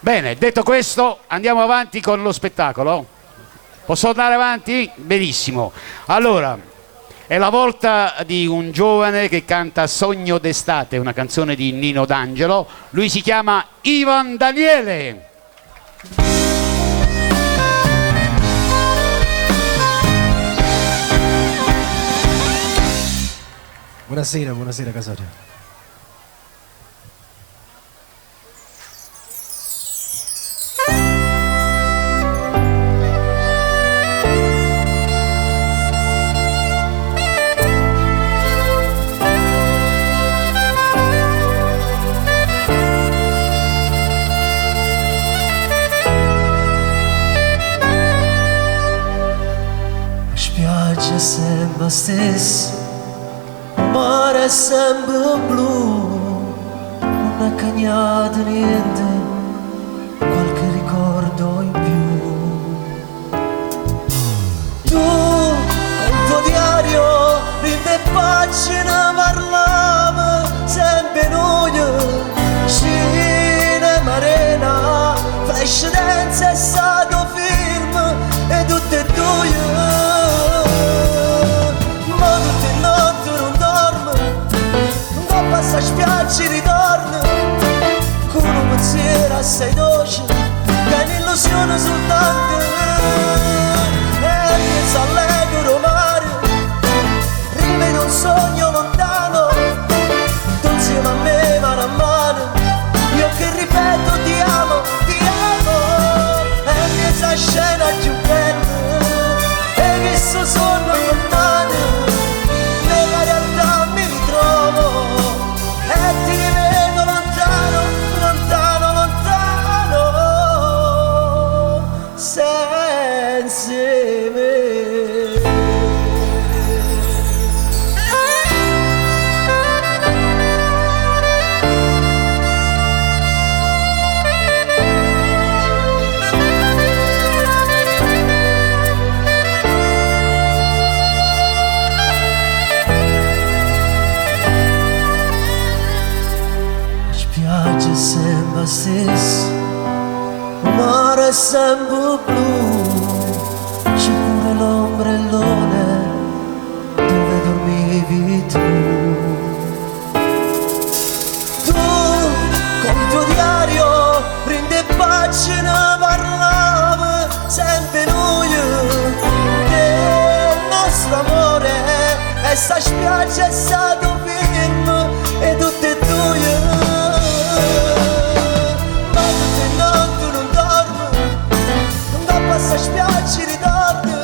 Bene, detto questo, andiamo avanti con lo spettacolo. Posso andare avanti? Benissimo. Allora, è la volta di un giovane che canta Sogno d'estate, una canzone di Nino D'Angelo. Lui si chiama Ivan Daniele. Buonasera, buonasera Casoria. Spiaggia sempre stessa, mare sempre blu, non è cagnato niente, qualche ricordo in più. Tu, col tuo diario, rinde pagine parlava, sempre noi, cinema arena, flash dance è stato film, e tutte e due. Passa spiaggi ritorno con un pensiero assai dolce che è un'illusione soltanto e penso allegro mare rivedo un sogno lontano tu insieme a me mano a mano io che ripeto ti amo e penso a scena più bella e visto sonno lontano nella realtà mi ritrovo e ti rivedo lontano, lontano, lontano, senza me. Spiaggia sempre stessa, mare è sempre blu, c'è pure l'ombrellone dove dormivi tu. Tu, con il tuo diario, prende pagina, parlava sempre noi del nostro amore e sta spiaggia è stato un film e tutte e due. Passa spiaggi ritorno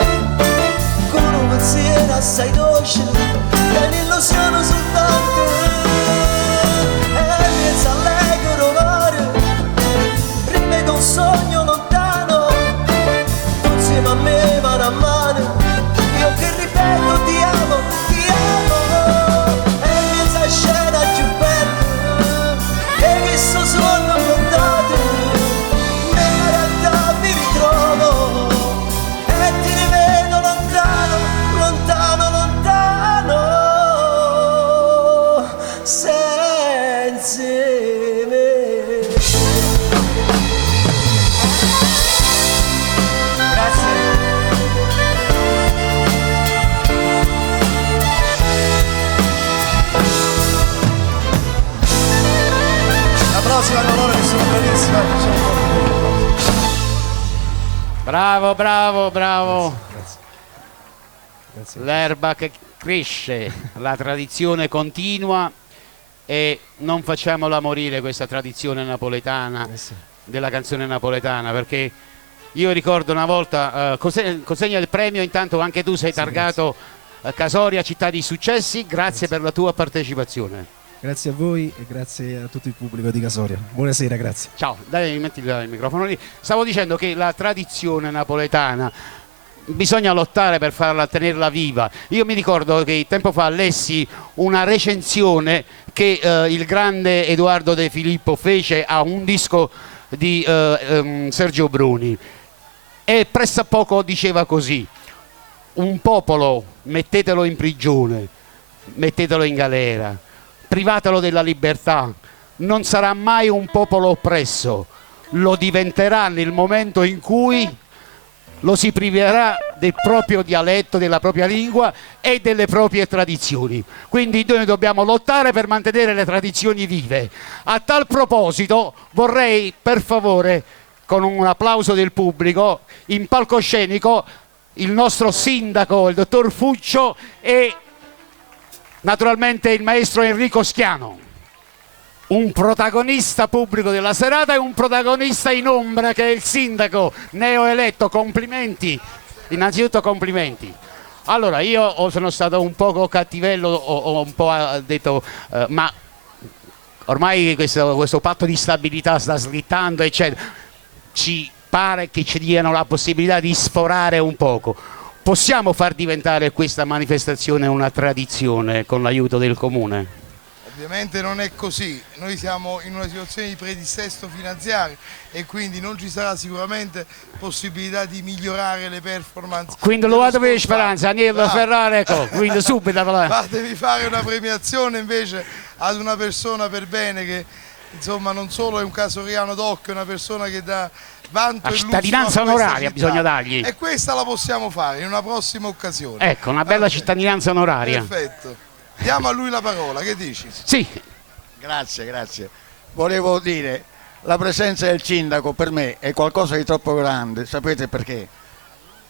con un pensiero assai dolce che è un'illusione soltanto e penso allegro mare rivedo un sogno lontano tu insieme a me mano a mano io che ripeto ti amo e penso a scena più bella e visto sonno montato nella realtà mi ritrovo senza me. Grazie. La prossima l'onore che sono bravissima. Bravo, bravo, bravo. Grazie. L'erba che cresce, la tradizione continua e non facciamola morire questa tradizione napoletana, della canzone napoletana, perché io ricordo una volta, consegna il premio, intanto anche tu sei targato Casoria, città di successi, grazie per la tua partecipazione. Grazie a voi e grazie a tutto il pubblico di Casoria. Buonasera, grazie. Ciao, dai, metti il microfono lì. Stavo dicendo che la tradizione napoletana bisogna lottare per farla, tenerla viva. Io mi ricordo che tempo fa lessi una recensione che il grande Edoardo De Filippo fece a un disco di Sergio Bruni e pressappoco diceva così: un popolo mettetelo in prigione, mettetelo in galera, privatelo della libertà, non sarà mai un popolo oppresso, lo diventerà nel momento in cui lo si priverà del proprio dialetto, della propria lingua e delle proprie tradizioni. Quindi noi dobbiamo lottare per mantenere le tradizioni vive. A tal proposito vorrei, per favore, con un applauso del pubblico, in palcoscenico il nostro sindaco, il dottor Fuccio, e naturalmente il maestro Enrico Schiano, un protagonista pubblico della serata e un protagonista in ombra che è il sindaco neoeletto. Complimenti, innanzitutto complimenti. Allora, io sono stato un poco cattivello, ho un po' detto, ma ormai questo patto di stabilità sta slittando, eccetera. Ci pare che ci diano la possibilità di sforare un poco. Possiamo far diventare questa manifestazione una tradizione con l'aiuto del comune? Ovviamente non è così, noi siamo in una situazione di predissesto finanziario e quindi non ci sarà sicuramente possibilità di migliorare le performance. Quindi lo vado per speranza, Agnello Ferrari, ecco, quindi subito. Fatevi fare una premiazione invece ad una persona per bene che insomma non solo è un casoriano d'occhio, è una persona che dà vanto la e cittadinanza onoraria bisogna dargli. E questa la possiamo fare in una prossima occasione. Ecco, una bella cittadinanza onoraria. Perfetto. Diamo a lui la parola, che dici? Sì. Grazie, grazie. Volevo dire, la presenza del sindaco per me è qualcosa di troppo grande, sapete perché?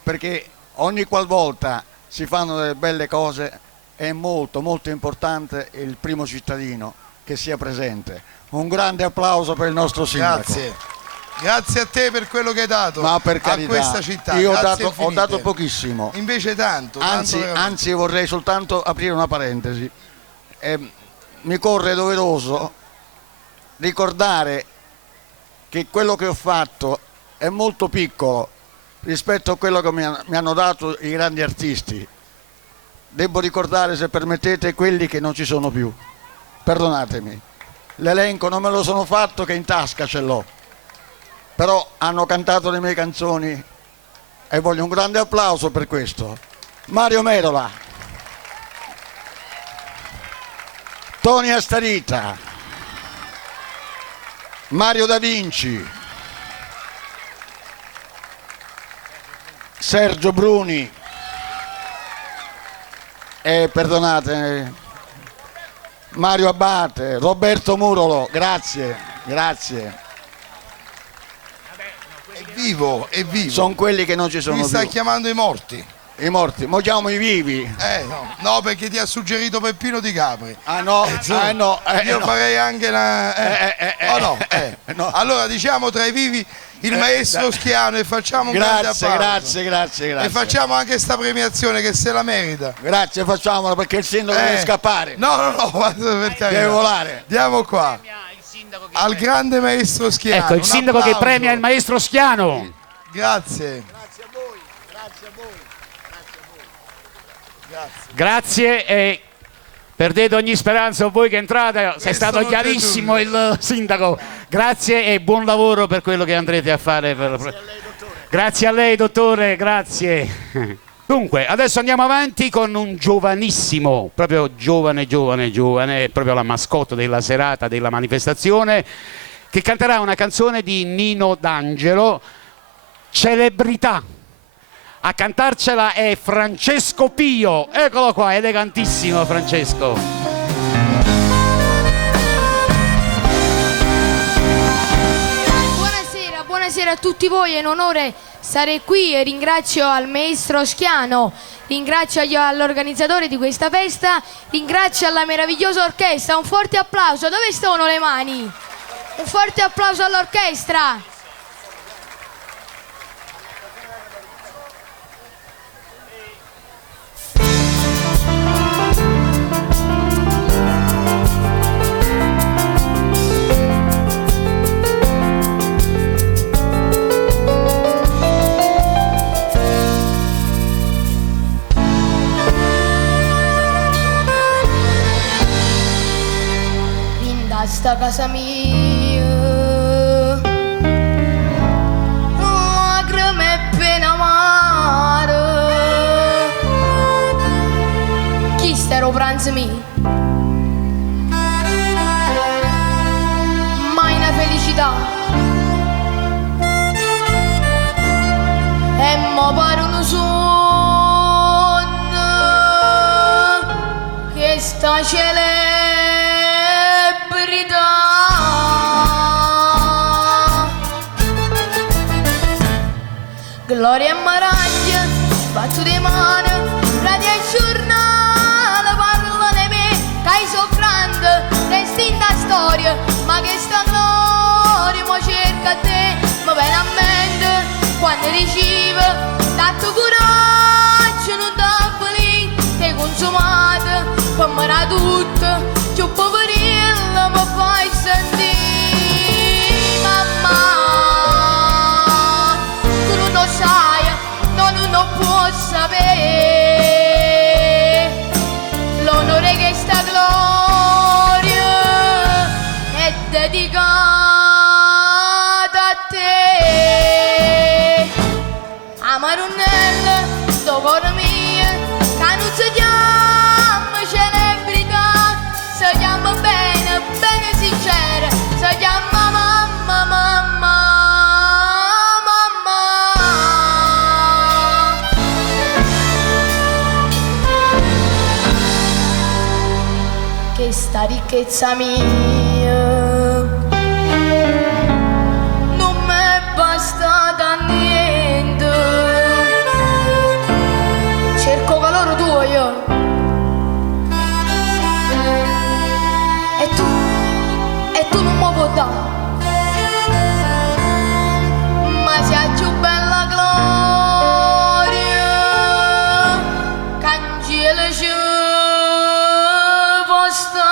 Perché ogni qualvolta si fanno delle belle cose è molto molto importante il primo cittadino che sia presente. Un grande applauso per il nostro sindaco. Grazie. Grazie a te per quello che hai dato Ma per carità, a questa città. Io Grazie ho dato pochissimo. Invece tanto. Anzi vorrei soltanto aprire una parentesi. Mi corre doveroso ricordare che quello che ho fatto è molto piccolo rispetto a quello che mi hanno dato i grandi artisti. Devo ricordare, se permettete, quelli che non ci sono più. Perdonatemi. L'elenco non me lo sono fatto, che in tasca ce l'ho. Però hanno cantato le mie canzoni e voglio un grande applauso per questo. Mario Merola, Tony Astarita, Mario Da Vinci, Sergio Bruni e perdonate, Mario Abate, Roberto Murolo, grazie, grazie. È vivo, è vivo. Sono quelli che non ci sono Mi più. stai chiamando i morti. I morti, mo chiamo i vivi. No, perché ti ha suggerito Peppino Di Capri. Ah no, io no. farei anche una... no. Allora diciamo tra i vivi il maestro Schiano e facciamo un grande applauso. Grazie. E facciamo anche sta premiazione che se la merita. Grazie, facciamola perché il sindaco deve scappare. No, per carità. Deve volare. Andiamo qua. Al grande maestro Schiano. Ecco, il sindaco che premia il maestro Schiano. Grazie. Grazie e perdete ogni speranza voi che entrate, sei stato chiarissimo il sindaco. Grazie e buon lavoro per quello che andrete a fare. Grazie a lei, dottore, grazie. Dunque, adesso andiamo avanti con un giovanissimo, proprio giovane, proprio la mascotte della serata, della manifestazione, che canterà una canzone di Nino D'Angelo, Celebrità. A cantarcela è Francesco Pio, eccolo qua, elegantissimo Francesco. Buonasera a tutti voi, è un onore stare qui e ringrazio al maestro Schiano, ringrazio all'organizzatore di questa festa, ringrazio alla meravigliosa orchestra, un forte applauso, dove sono le mani? Un forte applauso all'orchestra. Sta casa mia, lacrime e pena amare, chi sta lo pranzo mio? Mai una felicità, e mo pare un sogno che sta celebra. Gloria e maraglia, sbatto di mano, radio e giornale, parlano i miei ricchezza mia non m'è bastata niente, cerco calore tuo io e tu non mi puoi dare, ma sia più bella gloria cangiele ci può stare.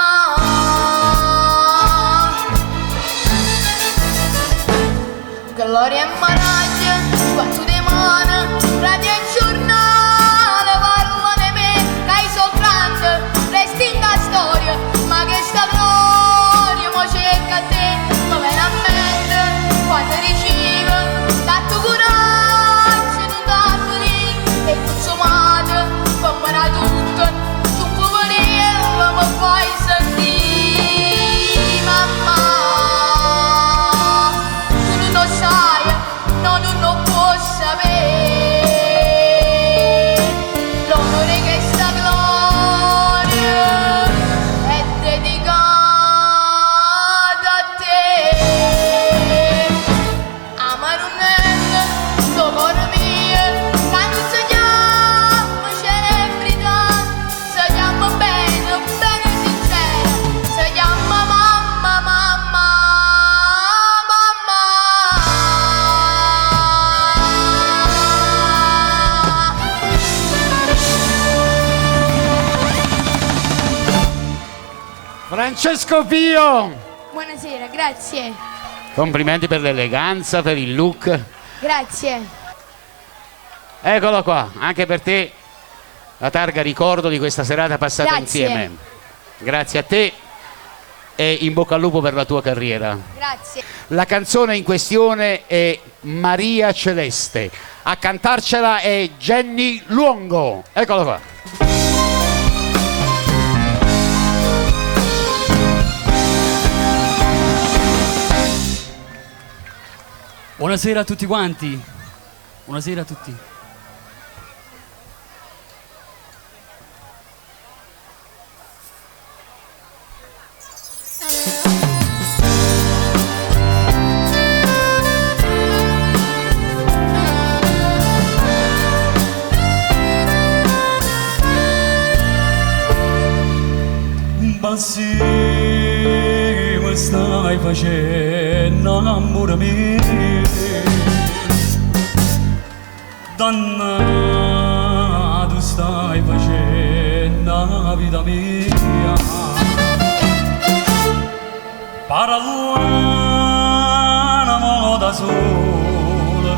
Gloria e maraglia quanto di mano radio e giornale parla di me che io so grande resti in la storia, ma che sta gloria mo cerca te, ma veramente quando ricevo tanto coraggio non darmi lì e consumate come era tutto tu puoi venire ma poi sentire mamma tu non lo sai, no non lo puoi sapere l'onore che sta gloria è dedicata a te. Amarunella, sto cuore mio, che non si chiama celebrità, si chiama bene, bene sincera, si chiama mamma, mamma, Francesco Pio, Buonasera, grazie, complimenti per l'eleganza, per il look. grazie. Eccolo qua, anche per te la targa ricordo di questa serata passata Grazie. insieme. Grazie a te e in bocca al lupo per la tua carriera. Grazie. La canzone in questione è Maria Celeste. A cantarcela è Jenny Luongo. Eccolo qua. Buonasera a tutti quanti. Buonasera a tutti. Bassi mi stai facendo amore mio, dannato stai facendo la vita mia, parlano da sola,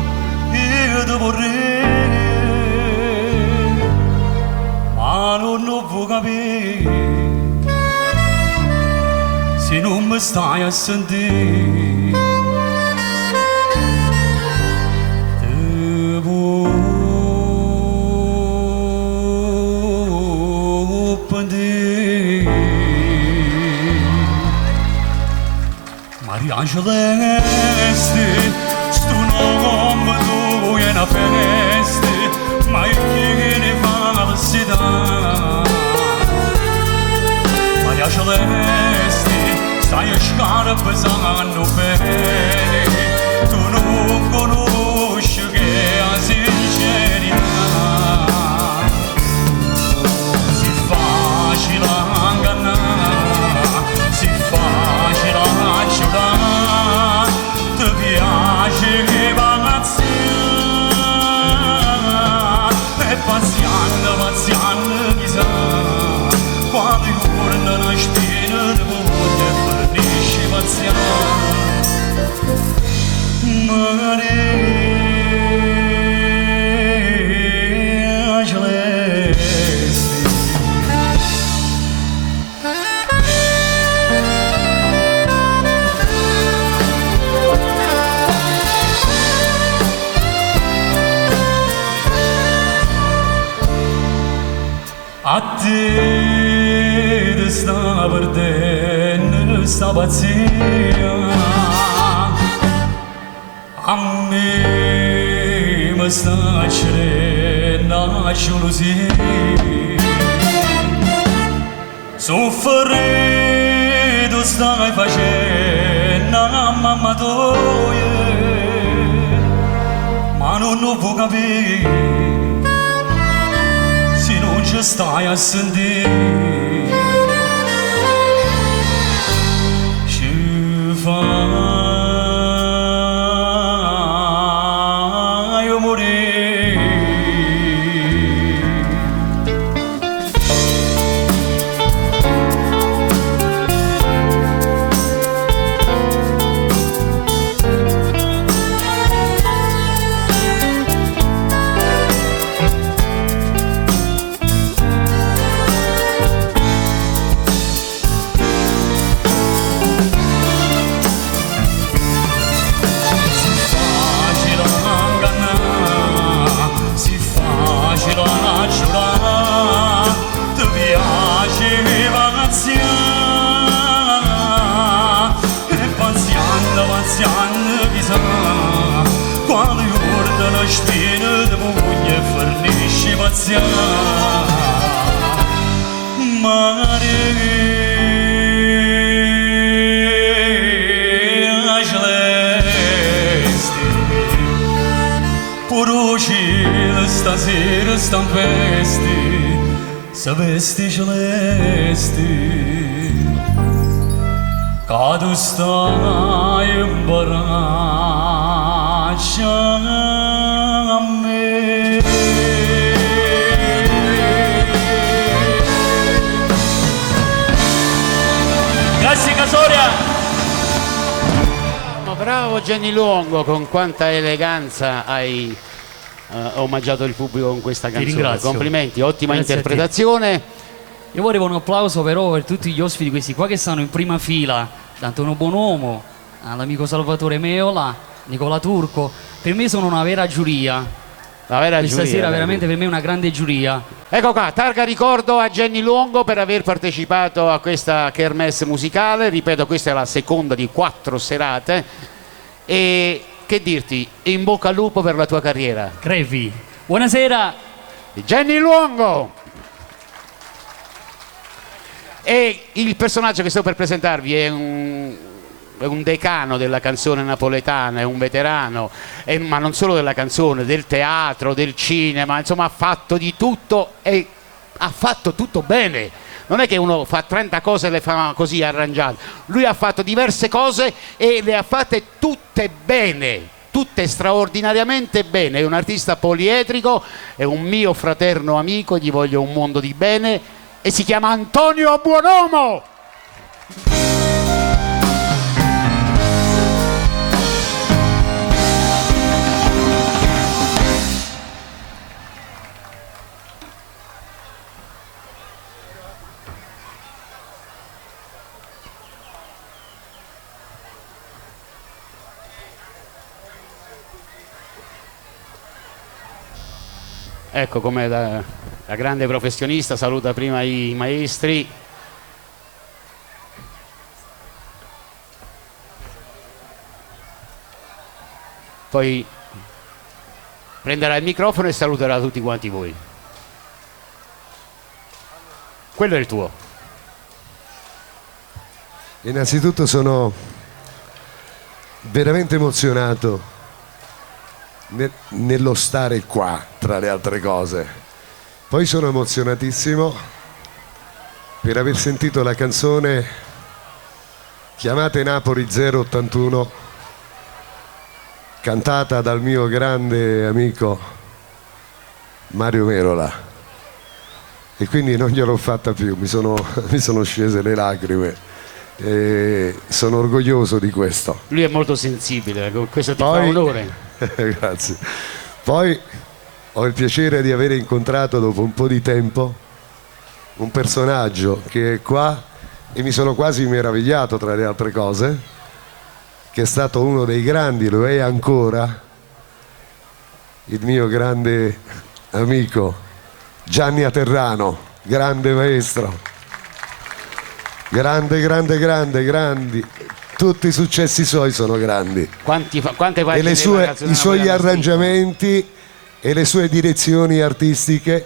io ti vorrei, ma non lo vuoi capire. Se non mi stai a sentire, te vuoi pentire. Maria Celeste, sto nome tu è una festa, ma io che ne falsità. Maria Celeste, stai a scarpe sanno bene, tu non conosci che ha sincerità. Si facile ingannare, si facile acciullare, ti piace che pagazione, e paziando, paziando chissà, quando giorno una spina di voglia fornisce pazienza. Maria Celeste, a te ti sta perdendo sta pazzia, a me mi sta accendendo la gelosia, sofferenza stai facendo a mamma tua, ma non lo può capire se non ci stai a sentire. Ci fai quando urda la spina di moglie fornisce pazienza Maria celeste puro cielo stasera stampesti sapesti celeste che tu stai in braccia a me. Grazie Casoria! Bravo Gianni Luongo, con quanta eleganza hai omaggiato il pubblico con questa canzone. Ringrazio. Complimenti, ottima Grazie interpretazione. Io vorrei un applauso però per tutti gli ospiti questi qua che stanno in prima fila, da Antonio Bonomo, all'amico Salvatore Meola, Nicola Turco. Per me sono una vera giuria. La vera Questa giuria, sera veramente per me è una grande giuria. Ecco qua, targa ricordo a Gianni Luongo per aver partecipato a questa kermesse musicale. Ripeto, questa è la seconda di 4 serate. E che dirti, in bocca al lupo per la tua carriera. Crepi. Buonasera. Gianni Luongo. E il personaggio che sto per presentarvi è un decano della canzone napoletana, è un veterano, ma non solo della canzone, del teatro, del cinema, insomma ha fatto di tutto e ha fatto tutto bene. Non è che uno fa 30 cose e le fa così arrangiate, lui ha fatto diverse cose e le ha fatte tutte bene, tutte straordinariamente bene. È un artista poliedrico, è un mio fraterno amico, gli voglio un mondo di bene e si chiama Antonio Buonomo. Ecco come da grande professionista saluta prima i maestri. Poi prenderà il microfono e saluterà tutti quanti voi. Quello è il tuo. Innanzitutto sono veramente emozionato nello stare qua, tra le altre cose. Poi sono emozionatissimo per aver sentito la canzone Chiamate Napoli 081, cantata dal mio grande amico Mario Merola, e quindi non gliel'ho fatta più, mi sono scese le lacrime e sono orgoglioso di questo. Lui è molto sensibile, questo ti fa onore. Grazie. Poi ho il piacere di aver incontrato dopo un po' di tempo un personaggio che è qua e mi sono quasi meravigliato, tra le altre cose, che è stato uno dei grandi, lo è ancora, il mio grande amico Gianni Aterrano, grande maestro, grandi. Tutti i successi suoi sono grandi. Quante E i suoi arrangiamenti e le sue direzioni artistiche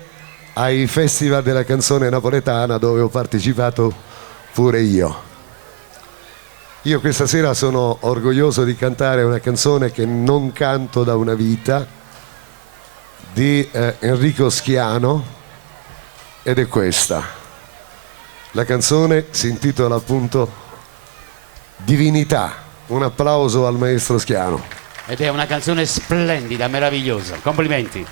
ai festival della canzone napoletana dove ho partecipato pure io. Io questa sera sono orgoglioso di cantare una canzone che non canto da una vita, di Enrico Schiano, ed è questa. La canzone si intitola appunto Divinità. Un applauso al maestro Schiano. Ed è una canzone splendida, meravigliosa. Complimenti.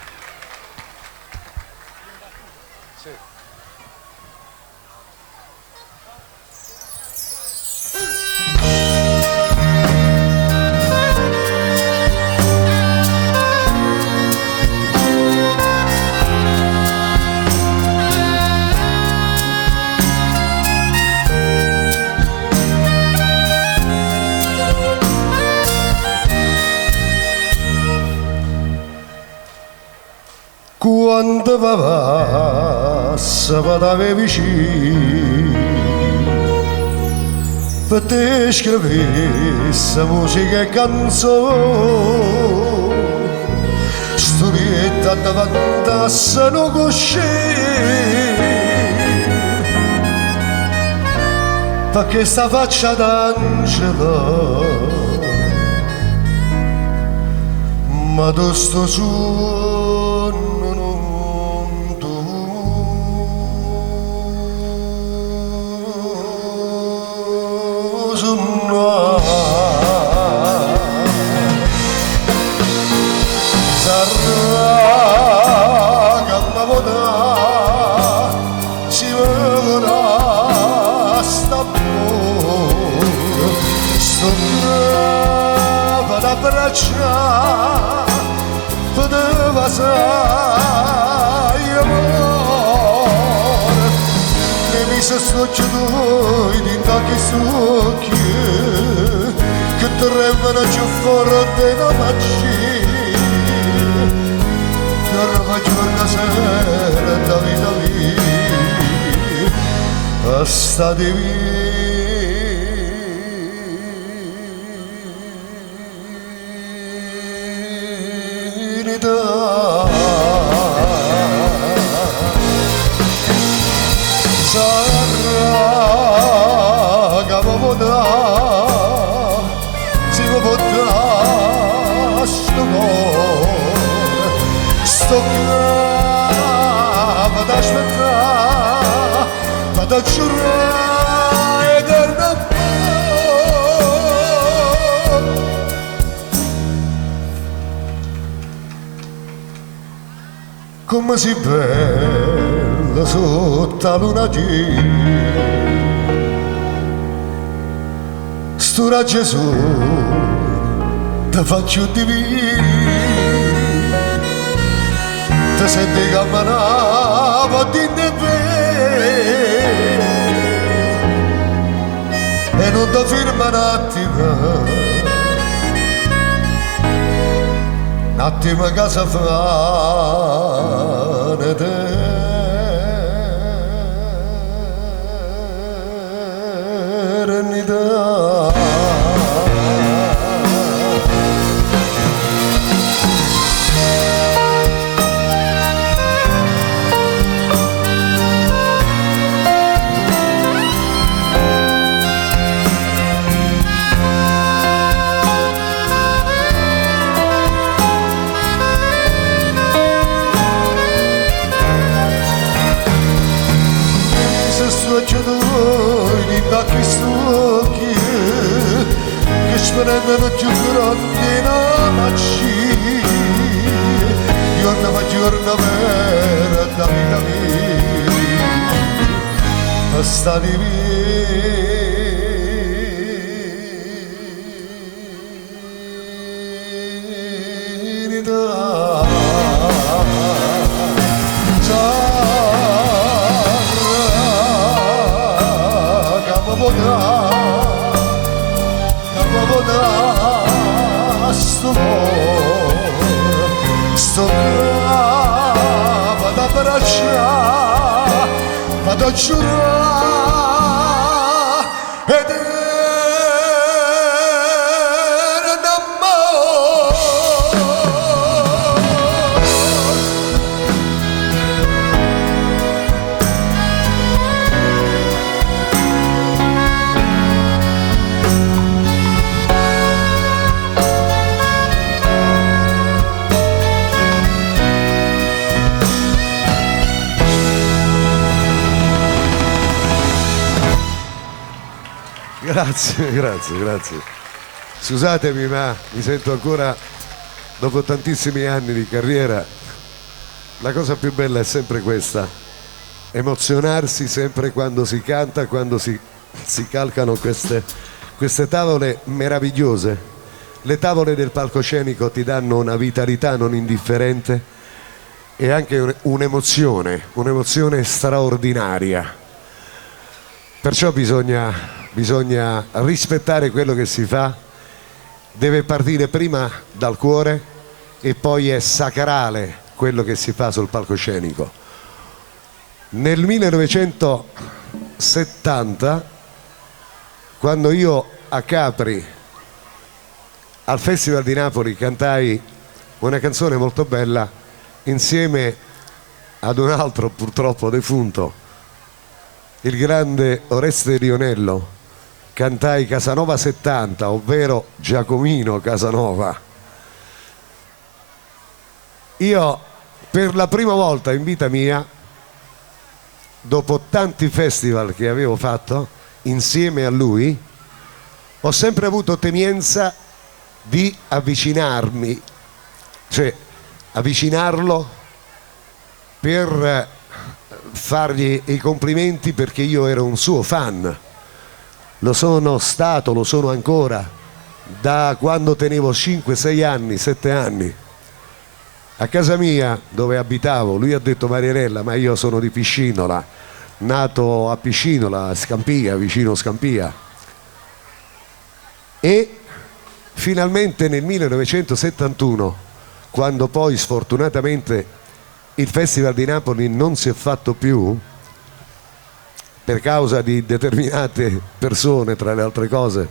Quando passa da me vicino, per te scrivesse musica e canzone, storietta davanti a se non cosce, perché sta faccia d'angelo, ma tu sto su. Poteva sai amore che mi si sfociato in tacchi succhi che tremano giù fuori della magia giorno giorno sera da vita mia sta divina. Come si bella sotto la luna piena, stura Gesù ti faccio divino, ti senti camminare di e non ti ferma un attimo che si fa un'eternità. Che stucchi che sperano più grandi la magia giorno ma giorno vera da vita mia sta divinità. Sto vado a abbracciare, vado a giurare ed è un amore. Grazie, grazie, grazie. Scusatemi, ma mi sento ancora, dopo tantissimi anni di carriera, la cosa più bella è sempre questa: emozionarsi sempre quando si canta, quando si calcano queste tavole meravigliose. Le tavole del palcoscenico ti danno una vitalità non indifferente e anche un'emozione straordinaria. Perciò bisogna rispettare quello che si fa, deve partire prima dal cuore e poi è sacrale quello che si fa sul palcoscenico. Nel 1970, quando io a Capri al Festival di Napoli cantai una canzone molto bella insieme ad un altro purtroppo defunto, il grande Oreste Rionello, cantai Casanova 70, ovvero Giacomino Casanova. Io per la prima volta in vita mia, dopo tanti festival che avevo fatto insieme a lui, ho sempre avuto temienza di avvicinarmi, cioè avvicinarlo per fargli i complimenti, perché io ero un suo fan. Lo sono stato, lo sono ancora, da quando tenevo 5, 6 anni, 7 anni. A casa mia, dove abitavo, lui ha detto: Marianella, ma io sono di Piscinola, nato a Piscinola, Scampia, vicino Scampia. E finalmente nel 1971, quando poi sfortunatamente il Festival di Napoli non si è fatto più per causa di determinate persone, tra le altre cose,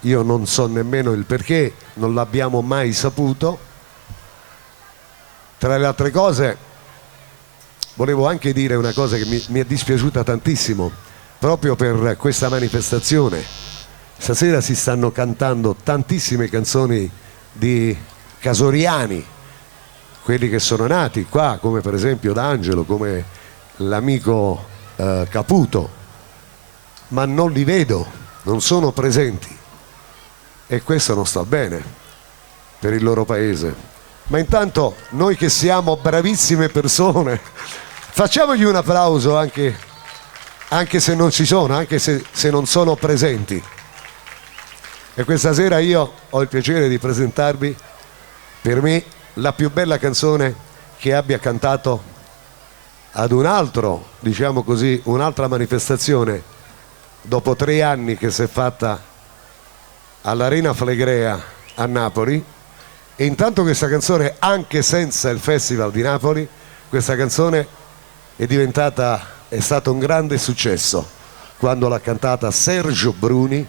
io non so nemmeno il perché, non l'abbiamo mai saputo. Tra le altre cose volevo anche dire una cosa che mi è dispiaciuta tantissimo proprio per questa manifestazione. Stasera si stanno cantando tantissime canzoni di casoriani, quelli che sono nati qua, come per esempio D'Angelo, come l'amico Caputo, ma non li vedo, non sono presenti, e questo non sta bene per il loro paese. Ma intanto noi che siamo bravissime persone, facciamogli un applauso anche se non ci sono, anche se non sono presenti. E questa sera io ho il piacere di presentarvi, per me, la più bella canzone che abbia cantato ad un altro, diciamo così, un'altra manifestazione dopo 3 anni che si è fatta all'Arena Flegrea a Napoli. E intanto questa canzone, anche senza il Festival di Napoli, questa canzone è stato un grande successo quando l'ha cantata Sergio Bruni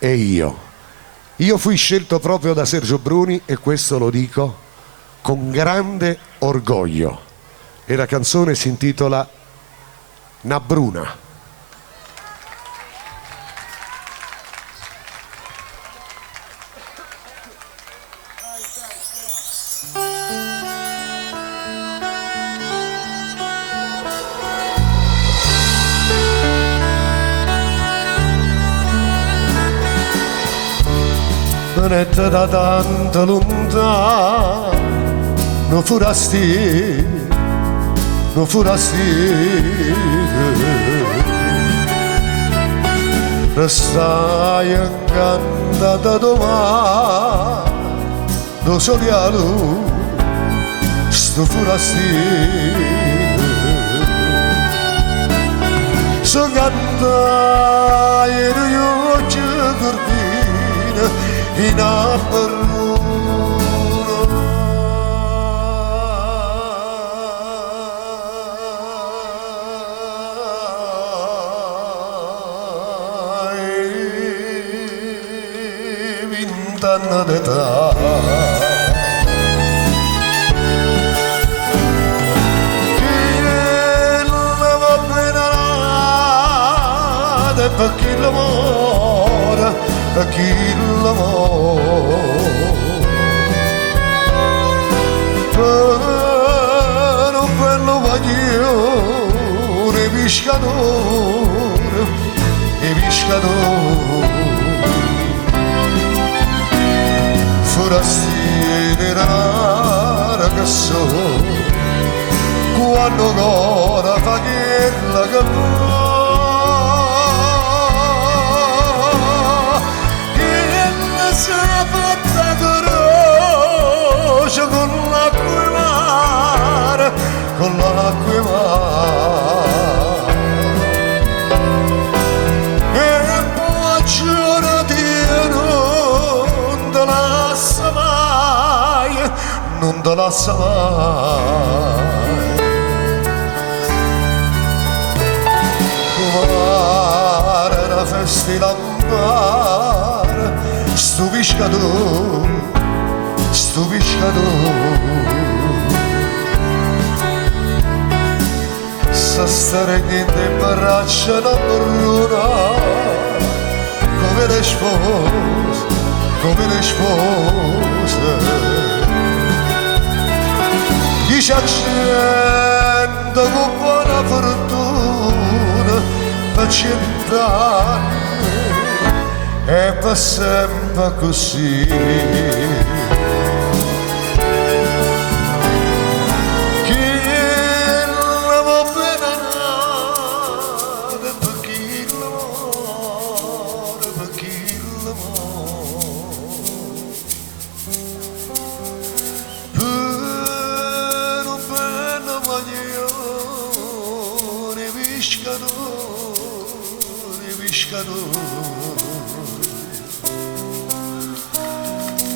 e io. Io fui scelto proprio da Sergio Bruni e questo lo dico con grande orgoglio. E la canzone si intitola Na Bruna. Non è da tanto lontano, non furasti, restai incantata domani, do solialo, sto furasti, so cantai e io ci cordina, in Aperuna. Vint'anni d'età, chi la va bene e per chi l'amore, per chi l'amore, per un bello maglione pescatore, e pescatore stupiscano forastieri rara che so quando ancora fa quella che va che la sa fatta croce con l'acqua e mare con l'acqua e mare e poi giorati non te lascia mai non te lascia mai fare una festa in mare stupisca tu sa stare niente in braccia da bruna come le spose chi ci accende con buona fortuna per 100 anni e per sempre così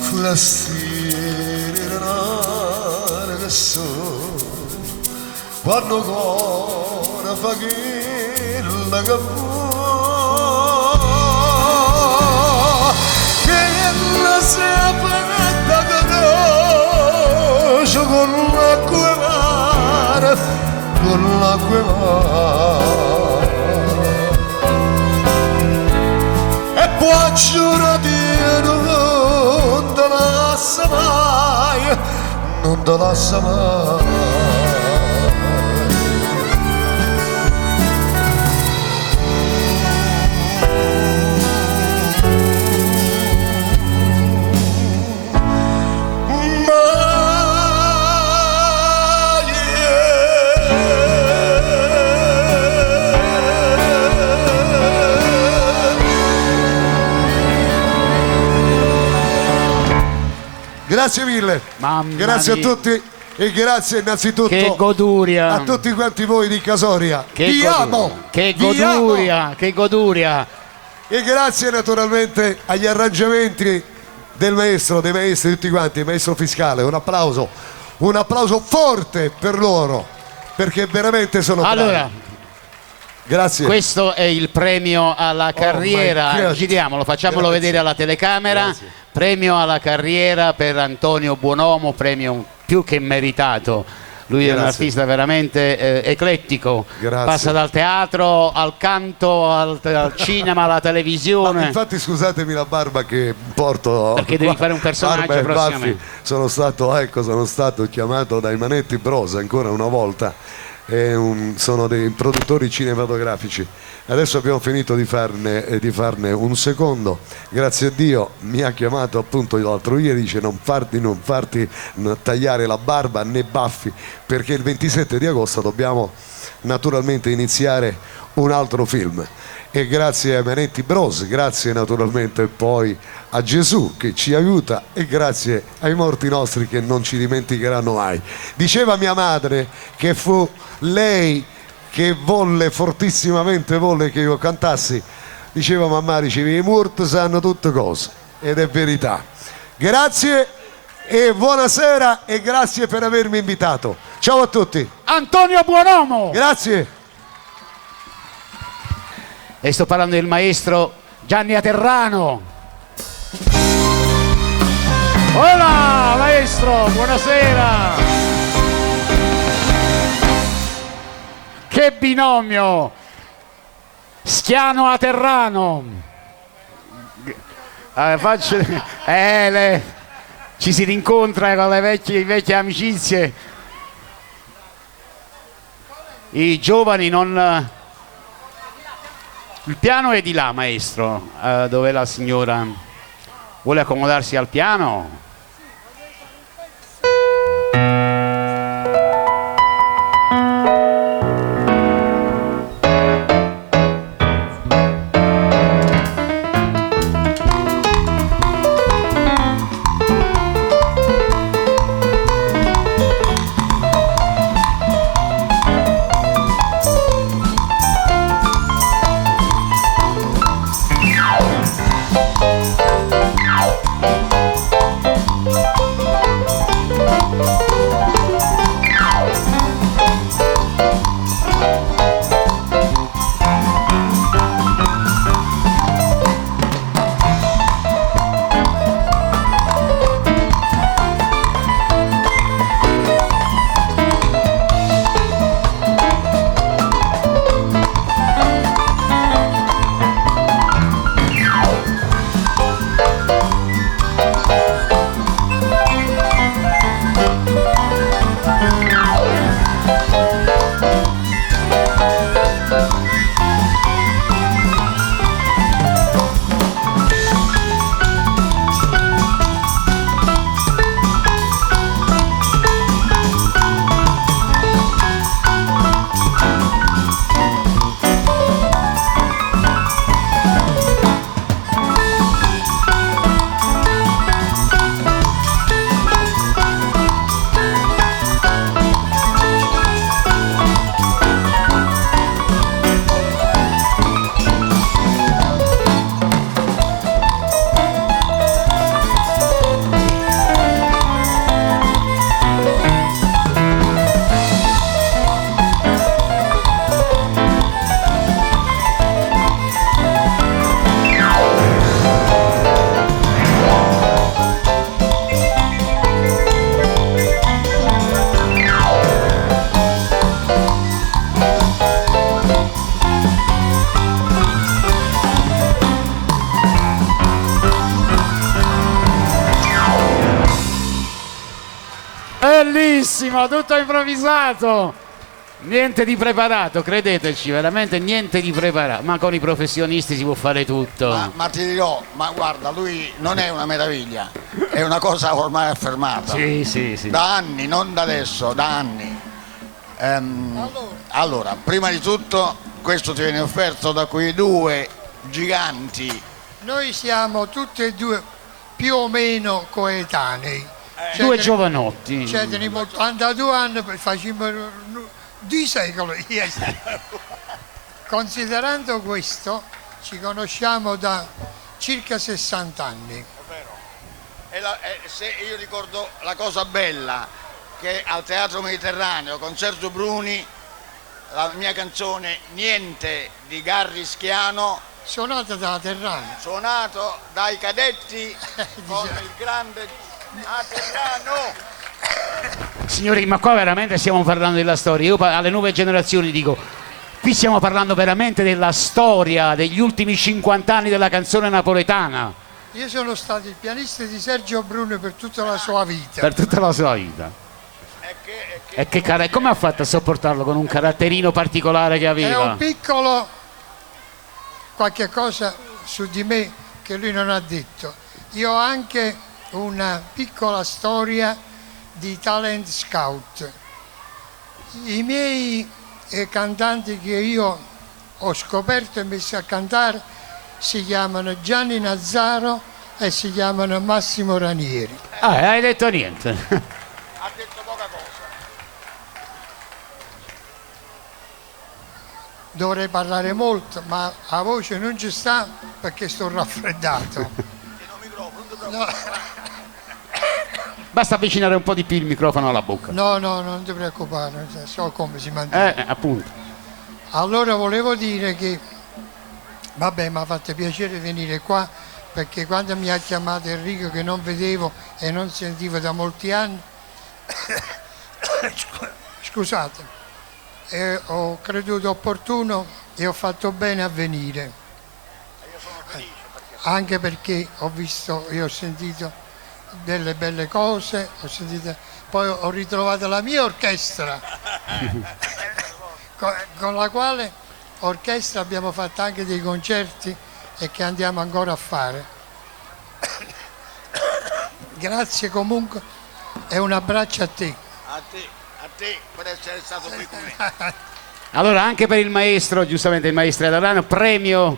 forastieri rara che so quando ancora fa quella che può che la sia fatta croce con l'acqua e mare con l'acqua e mare e poi giurati non te lascia mai non te lascia mai Grazie mille, grazie a tutti e grazie innanzitutto che goduria a tutti quanti voi di Casoria. Vi amo! Che goduria, che goduria! E grazie naturalmente agli arrangiamenti del maestro, dei maestri tutti quanti, il maestro Fiscale. Un applauso forte per loro, perché veramente sono bravi. Allora, grazie. Questo è il premio alla carriera, giriamolo, facciamolo vedere alla telecamera. Grazie. Premio alla carriera per Antonio Buonomo, premio più che meritato. Lui è un artista veramente eclettico, passa dal teatro al canto, al cinema, alla televisione. Infatti scusatemi la barba che porto, perché devi fare un personaggio prossimamente. Sono stato chiamato dai Manetti Bros ancora una volta, sono dei produttori cinematografici. Adesso abbiamo finito di farne un secondo. Grazie a Dio mi ha chiamato appunto l'altro ieri, dice non farti tagliare la barba né baffi, perché il 27 di agosto dobbiamo naturalmente iniziare un altro film. E grazie ai Manetti Bros, grazie naturalmente poi a Gesù che ci aiuta e grazie ai morti nostri che non ci dimenticheranno mai. Diceva mia madre che fu lei che fortissimamente volle che io cantassi, diceva mamma, dicevi i morti sanno tutte cose, ed è verità. Grazie e buonasera e grazie per avermi invitato. Ciao a tutti. Antonio Buonomo. Grazie. E sto parlando del maestro Gianni Aterrano. Hola maestro, buonasera. Che binomio! Schiano-Aterrano! Ci si rincontra con le vecchie amicizie. I giovani non... Il piano è di là, maestro, dove la signora vuole accomodarsi al piano. Bellissimo, tutto improvvisato, niente di preparato, credeteci, veramente niente di preparato, ma con i professionisti si può fare tutto. Ma ti dirò, ma guarda, lui non è una meraviglia, è una cosa ormai affermata. Sì, sì, sì. Da anni, non da adesso, da anni. Allora, prima di tutto, questo ti viene offerto da quei due giganti. Noi siamo tutti e due più o meno coetanei. Due giovanotti. Cioè, teniamo 82 anni, facciamo 2 secoli. Considerando questo, ci conosciamo da circa 60 anni. Se io ricordo la cosa bella, che al Teatro Mediterraneo con Sergio Bruni, la mia canzone Niente di Garry Schiano, suonata da Terrano, suonato dai cadetti con il grande Aterrano. Signori, ma qua veramente stiamo parlando della storia. Io alle nuove generazioni dico, qui stiamo parlando veramente della storia degli ultimi 50 anni della canzone napoletana. Io sono stato il pianista di Sergio Bruni per tutta la sua vita. Per tutta la sua vita. E come ha fatto a sopportarlo con un caratterino particolare che aveva? È un piccolo qualche cosa su di me che lui non ha detto. Io ho anche una piccola storia di talent scout. I miei cantanti che io ho scoperto e messo a cantare si chiamano Gianni Nazzaro e si chiamano Massimo Ranieri. Ah, hai detto niente. Ha detto poca cosa. Dovrei parlare molto, ma la voce non ci sta perché sto raffreddato. No. Basta avvicinare un po' di più il microfono alla bocca. No, non ti preoccupare, so come si mantiene. Appunto. Allora volevo dire che, vabbè, mi ha fatto piacere venire qua, perché quando mi ha chiamato Enrico, che non vedevo e non sentivo da molti anni, scusate, ho creduto opportuno e ho fatto bene a venire. Anche perché ho visto e ho sentito delle belle cose, poi ho ritrovato la mia orchestra con la quale orchestra abbiamo fatto anche dei concerti e che andiamo ancora a fare. Grazie comunque e un abbraccio a te. A te per essere stato qui con me. Allora, anche per il maestro, giustamente il maestro Adorano, premio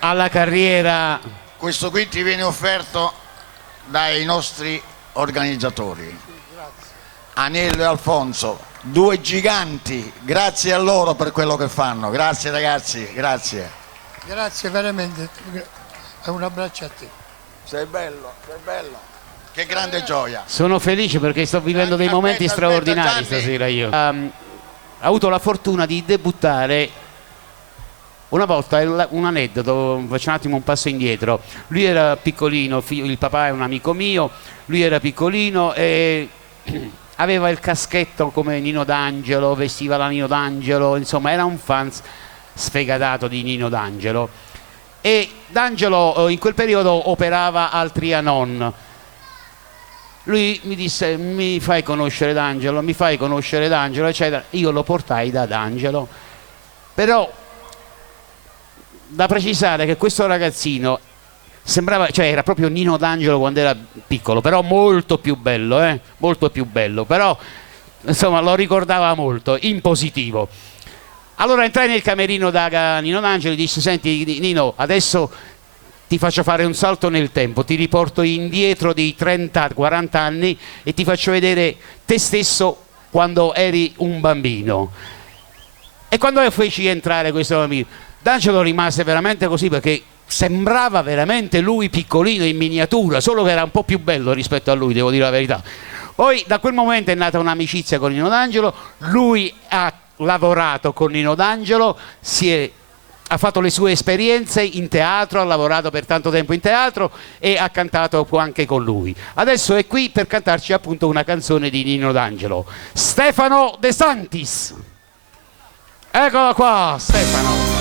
alla carriera. Questo qui ti viene offerto dai nostri organizzatori, Anello e Alfonso, 2 giganti, grazie a loro per quello che fanno. Grazie ragazzi, grazie. Grazie veramente e un abbraccio a te. Sei bello, sei bello. Che grande gioia. Sono felice perché sto vivendo dei momenti straordinari stasera io. Ho avuto la fortuna di debuttare una volta, un aneddoto, faccio un attimo un passo indietro. Lui era piccolino, il papà è un amico mio, lui era piccolino e aveva il caschetto come Nino D'Angelo, vestiva la Nino D'Angelo, insomma era un fan sfegatato di Nino D'Angelo. E D'Angelo in quel periodo operava al Trianon. Lui mi disse: mi fai conoscere D'Angelo, mi fai conoscere D'Angelo, eccetera. Io lo portai da D'Angelo, però da precisare che questo ragazzino sembrava, cioè era proprio Nino D'Angelo quando era piccolo, però molto più bello, molto più bello, però insomma lo ricordava molto, in positivo. Allora entrai nel camerino da Nino D'Angelo e disse: senti Nino, adesso ti faccio fare un salto nel tempo, ti riporto indietro di 30-40 anni e ti faccio vedere te stesso quando eri un bambino. E quando feci entrare questo bambino, D'Angelo rimase veramente così, perché sembrava veramente lui piccolino in miniatura, solo che era un po' più bello rispetto a lui, devo dire la verità. Poi da quel momento è nata un'amicizia con Nino D'Angelo, lui ha lavorato con Nino D'Angelo, ha fatto le sue esperienze in teatro, ha lavorato per tanto tempo in teatro e ha cantato anche con lui. Adesso è qui per cantarci appunto una canzone di Nino D'Angelo, Stefano De Santis. Eccola qua, Stefano.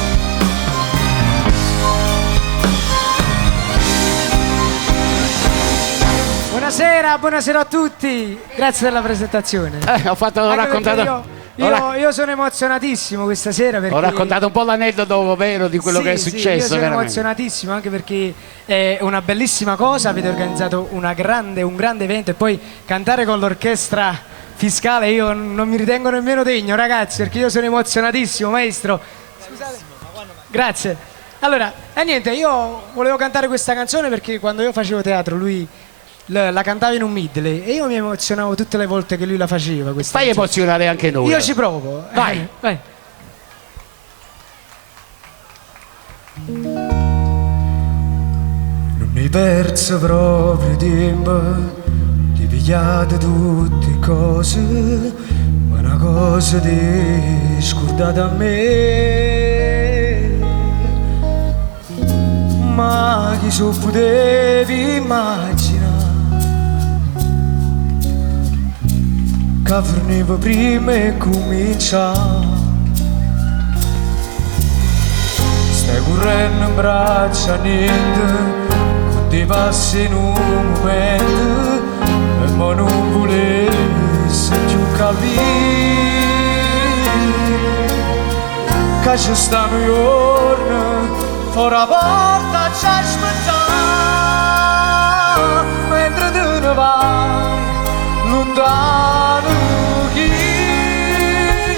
Buonasera a tutti, grazie della presentazione. Ho raccontato. Io sono emozionatissimo questa sera perché... Ho raccontato un po' l'aneddoto vero di quello che è successo. Io sono veramente emozionatissimo anche perché è una bellissima cosa, avete organizzato un grande evento e poi cantare con l'orchestra fiscale io non mi ritengo nemmeno degno, ragazzi, perché io sono emozionatissimo, maestro. Scusate. Grazie. Allora, niente, io volevo cantare questa canzone perché quando io facevo teatro lui la cantava in un medley e io mi emozionavo tutte le volte che lui la faceva. Fai emozionare anche noi. Io ci provo. Vai. Vai. Non mi perso proprio tempo di pigliare tutte cose, ma una cosa di scordata a me. Ma chi so potevi immaginare che forniva prima e cominciava. Stai correndo in braccio a niente, con dei passi in un momento, e ma non volessi più capire che ci stanno giorni fuori la porta ci aspettare, mentre te ne vai lontano chi ti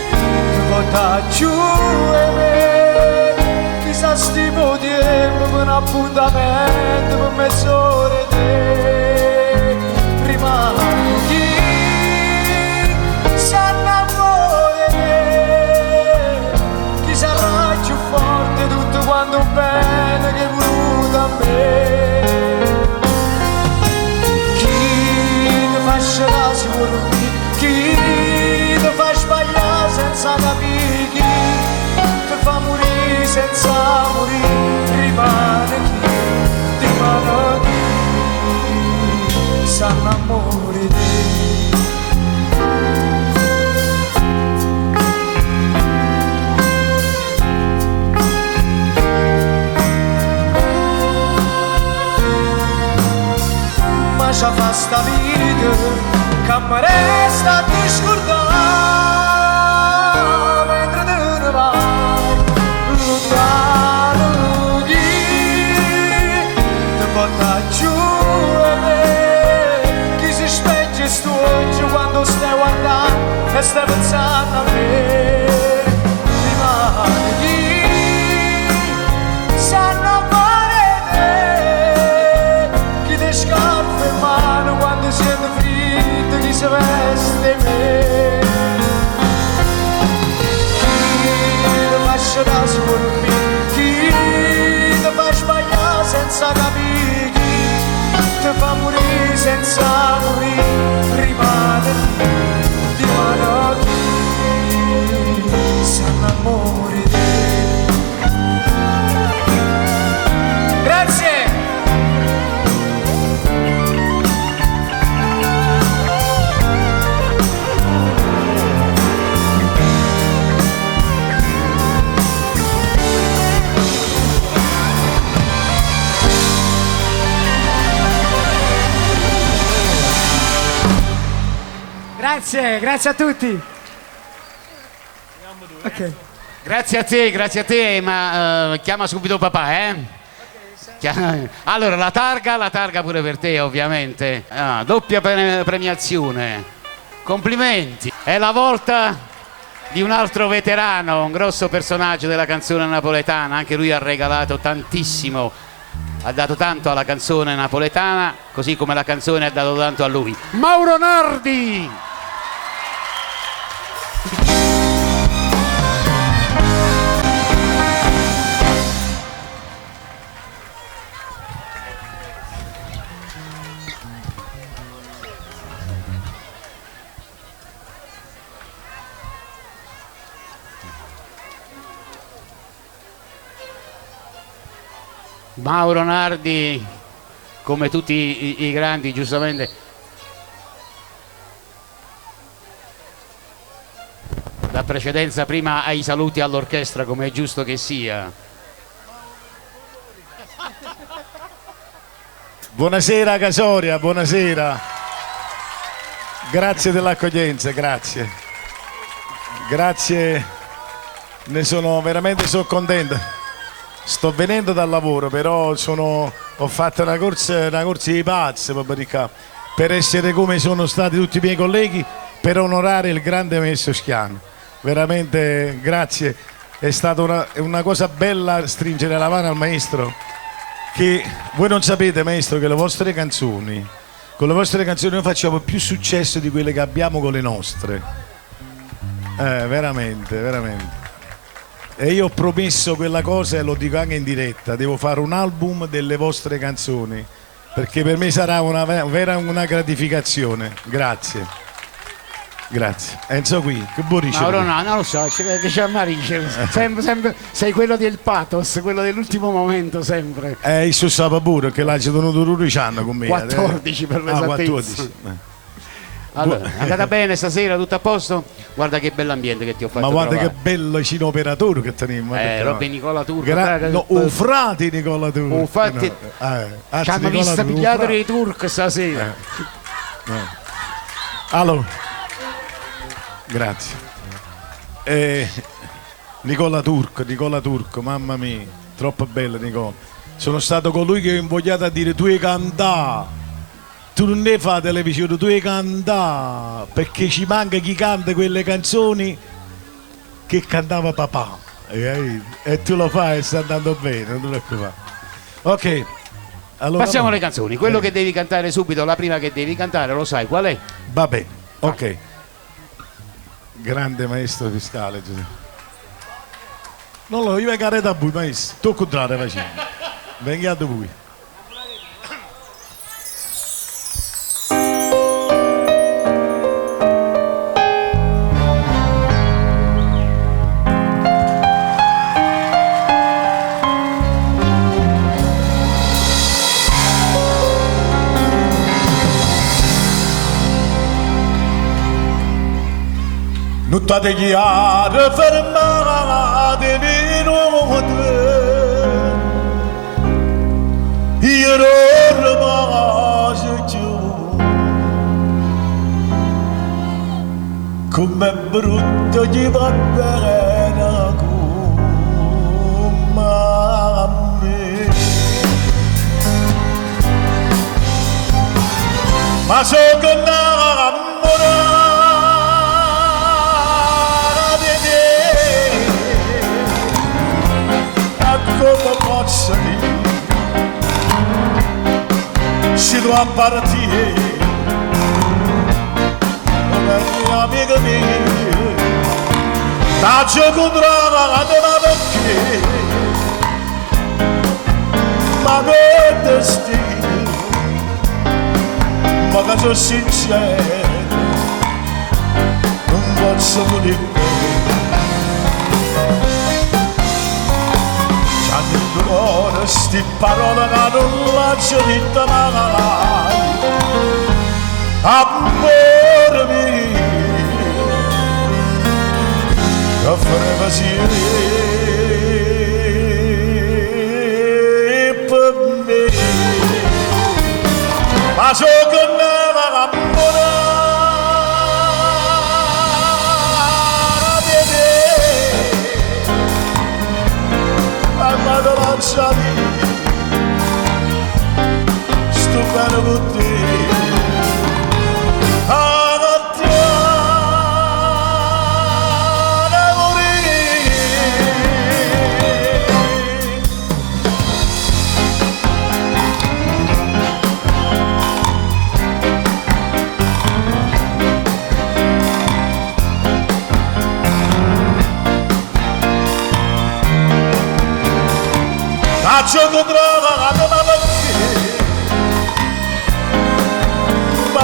porta giù e me, chissà sti tempo per un appuntamento per mezz'ora e te rimane chi si innamora di me, chi sarà più forte tutto quanto bene che è voluto a me. Chi ti fa sbagliare senza capire, chi ti fa morire senza morire, rimane chi sa l'amore di te. Ma ci fa sta vita che mi resta a ti scordare mentre te ne vai, tu stai guardando e stai pensando a me. Rimane chi sanno fare te, chi ti scalfa in mano quando siete fritto, chi si veste me. Chi ti lascia da solo, chi ti fa sbagliare senza capire, ti fa morire senza morire, rimane di mano chi si innamora di te. Grazie! Grazie a tutti. Ok. Grazie a te, ma chiama subito papà, eh? Allora, la targa pure per te, ovviamente. Doppia premiazione. Complimenti. È la volta di un altro veterano, un grosso personaggio della canzone napoletana. Anche lui ha regalato tantissimo, ha dato tanto alla canzone napoletana, così come la canzone ha dato tanto a lui. Mauro Nardi! Mauro Nardi, come tutti i grandi, giustamente dà precedenza prima ai saluti all'orchestra, come è giusto che sia. Buonasera Casoria, buonasera. Grazie dell'accoglienza, grazie. Grazie, ne sono veramente contento. Sto venendo dal lavoro, però ho fatto una corsa di pazzi per essere come sono stati tutti i miei colleghi, per onorare il grande maestro Schiano. Veramente grazie, è stata una cosa bella stringere la mano al maestro, che voi non sapete, maestro, che con le vostre canzoni noi facciamo più successo di quelle che abbiamo con le nostre. Veramente. E io ho promesso quella cosa e lo dico anche in diretta, devo fare un album delle vostre canzoni, perché per me sarà una gratificazione. Grazie. Enzo qui, che buon Mauro, no, non lo so, c'è Marice, sempre, sei quello del pathos, quello dell'ultimo momento, sempre. Il suo sapeva pure, che l'ha tenuto Ruriciano con me. 14 per l'esattezza. 14. Allora, è andata bene stasera, tutto a posto? Guarda che bell'ambiente che ti ho fatto. Ma guarda trovare. che bello cino operatore che teniamo. Robby Nicola Turco. Un frate Nicola Turco. Infatti, ci hanno visto pigliato dei turco stasera. Allora, grazie. Nicola Turco, mamma mia, troppo bello Nicola. Sono stato colui che ho invogliato a dire tu hai cantato. Tu non ne fai televisione, tu hai cantato, perché ci manca chi canta quelle canzoni che cantava papà. E tu lo fai e sta andando bene, non ti preoccupare. Ok. Allora, passiamo alle canzoni. Quello che devi cantare subito, la prima che devi cantare, lo sai qual è? Va bene, ok. Grande maestro Fiscale. Non lo, io vengo a da voi, maestro. Tu contrario facendo. Venga da voi. Non state chiare fermate di notte, io non rimasto giù, come brutto gli va bene come a me, ma sono innamorato. salir. Si dois partir, minha amiga minha, tá jogando a dona perché, ma non è destino, ma che sono sincero, non posso volere. Ora sti parole che non lascio di mai, amore mio, che faremo per me, ma so che ne va amore di te, ma non lasciami. Bene con te, faccio controlla la tua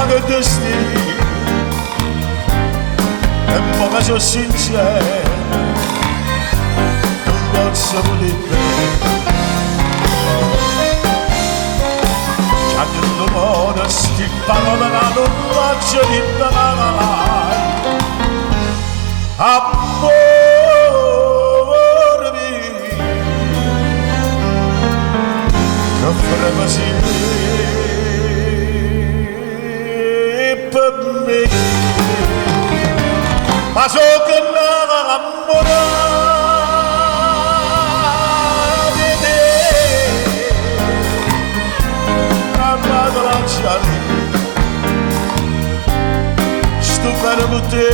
che destino e mo che sono sincero non posso volere c'ha detto modo sti parole che non faccio di mai amore mio che faremo sì ma so che l'amore di te amato lasciare sto bene con te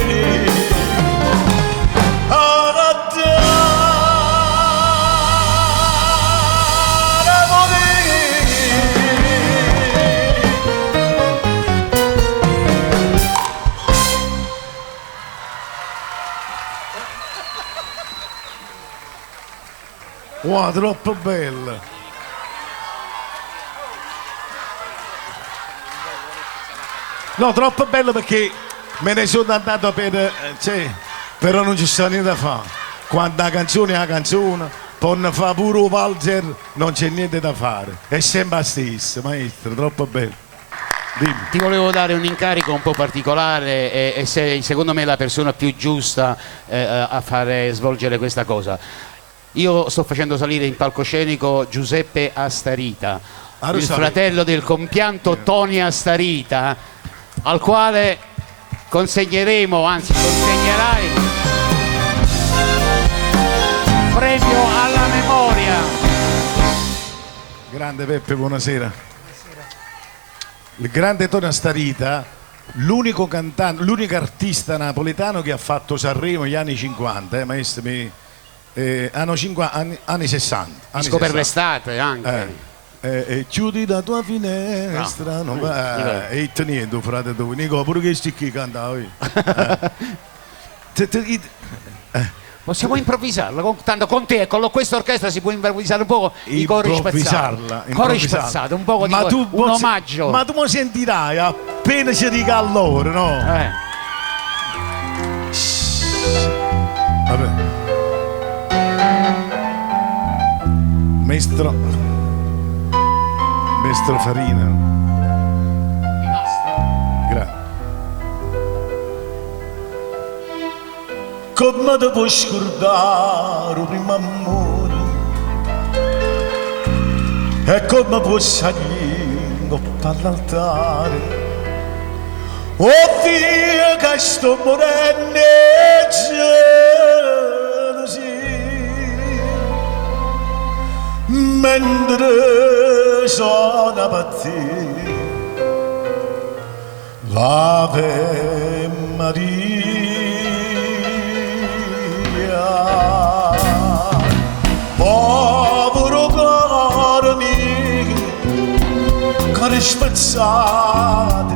wow, troppo bella. No, troppo bello perché me ne sono andato però non ci sta niente da fare. Quando la canzone è la canzone, poi ne fa pure un valzer, non c'è niente da fare. È sempre la stessa, maestro, troppo bello. Dimmi. Ti volevo dare un incarico un po' particolare e sei secondo me la persona più giusta a fare svolgere questa cosa. Io sto facendo salire in palcoscenico Giuseppe Astarita, il fratello del compianto Tony Astarita, al quale consegnerai premio alla memoria. Grande Peppe, buonasera. Il grande Tony Astarita, l'unico cantante, l'unico artista napoletano che ha fatto Sanremo negli anni 50, maestro anni 60. Disco per l'estate anche. Chiudi la tua finestra, non va. E niente, frate tu, Nico, pure che sti qui cantava. Possiamo improvvisarla, tanto con te e con questa orchestra si può improvvisare un po' i cori spazzati. Cori spazzati, un po' di un omaggio. Ma tu mi sentirai appena ci dica allora, no? Vabbè. Maestro Farina. Grazie. Come ti puoi scordare il primo amore e come puoi salire all'altare oddio che sto morendo mentre sono partito l'Ave Maria povero mani spezzate,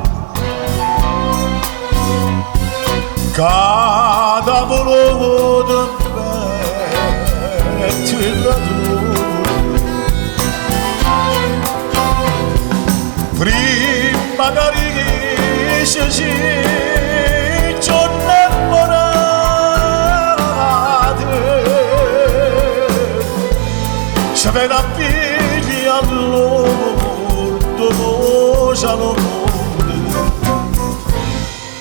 cada volo prima carisce si giorno se vede a piedi all'orto Salomone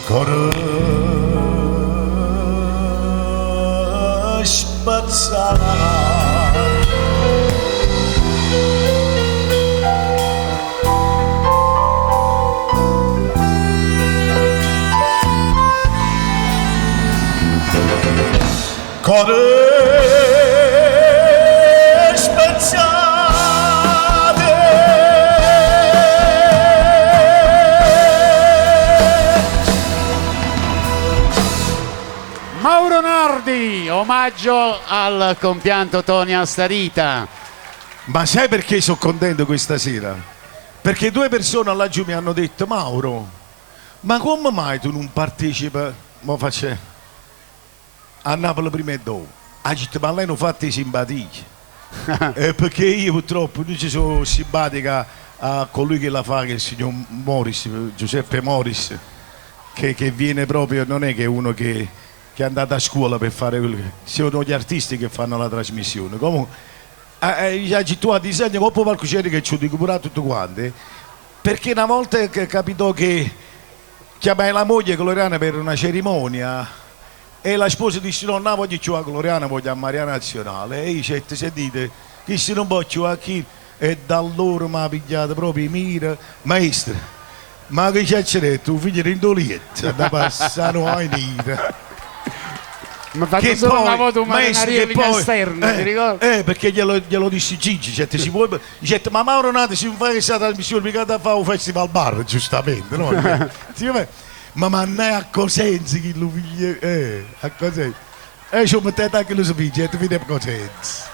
cuore spazzato. Cuore spezzate, Mauro Nardi, omaggio al compianto Tony Astarita. Ma sai perché sono contento questa sera? Perché due persone laggiù mi hanno detto: Mauro, ma come mai tu non partecipi? Mo faccio a Napoli prima e dopo. Ha detto: ma lei non fa simpatie. Perché io purtroppo non ci sono simpatica a colui che la fa, che è il signor Morris, Giuseppe Morris, che viene proprio, non è che è uno che è andato a scuola per fare quello che... Sono gli artisti che fanno la trasmissione. Comunque, tu a disegno come palcoscenico che ci ho recuperato tutto quanto, perché una volta capitò che chiamai la moglie Gloriana per una cerimonia e la sposa disse: no, non voglio a Gloriana, voglio a Maria Nazionale. E io certo, sentite, che se non voglio a chi, e da allora mi ha pigliato proprio mira, maestra, ma che c'è detto, tu figlio in dolietta, da passare ai nera. Ma fatto solo una foto marinaria in esterna, ti ricordi? Perché glielo dissi Gigi, certo, si può, certo, ma Mauro Nati si fa questa trasmissione, mica da fare un festival bar, giustamente, no? Ma non è a Cosenza che lo figlio, a Cosenza. E ci ho mettato anche lo sapete, e fine a Cosenza.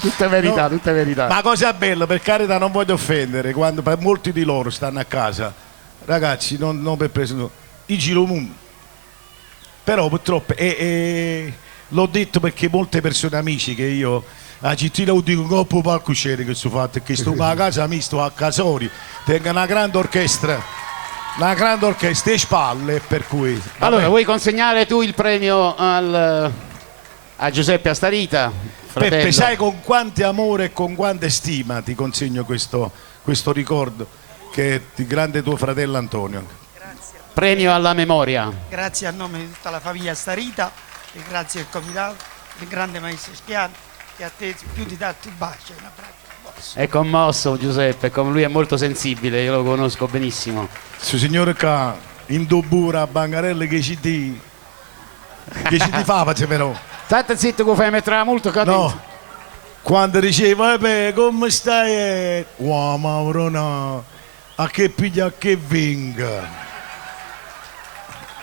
Tutta verità, no? Tutta verità. Ma cosa bella, per carità, non voglio offendere, quando per molti di loro stanno a casa, ragazzi, non per preso, i giro mondo. Però purtroppo, l'ho detto perché molte persone amici che io a Cittina lo dico troppo palcoscenico che sto fatto, che sto a casa mia, sto a Casori, tengo una grande orchestra e spalle, per cui... Allora, vuoi consegnare tu il premio a Giuseppe Astarita? Fratello. Peppe, sai con quante amore e con quante stima ti consegno questo ricordo, che è di grande tuo fratello Antonio. Grazie. Premio alla memoria. Grazie a nome di tutta la famiglia Astarita e grazie al comitato, del grande maestro Schiano, che ha teso più di tanti baci. Un abbraccio. È commosso Giuseppe, come lui è molto sensibile, io lo conosco benissimo. Su signore qua, in Dobura, a Bangarelle che ci ti fa però. State zitto che fai mettere la multa, capito? No, quando diceva, come stai? Wow, Mauro, no, a che piglia, a che venga.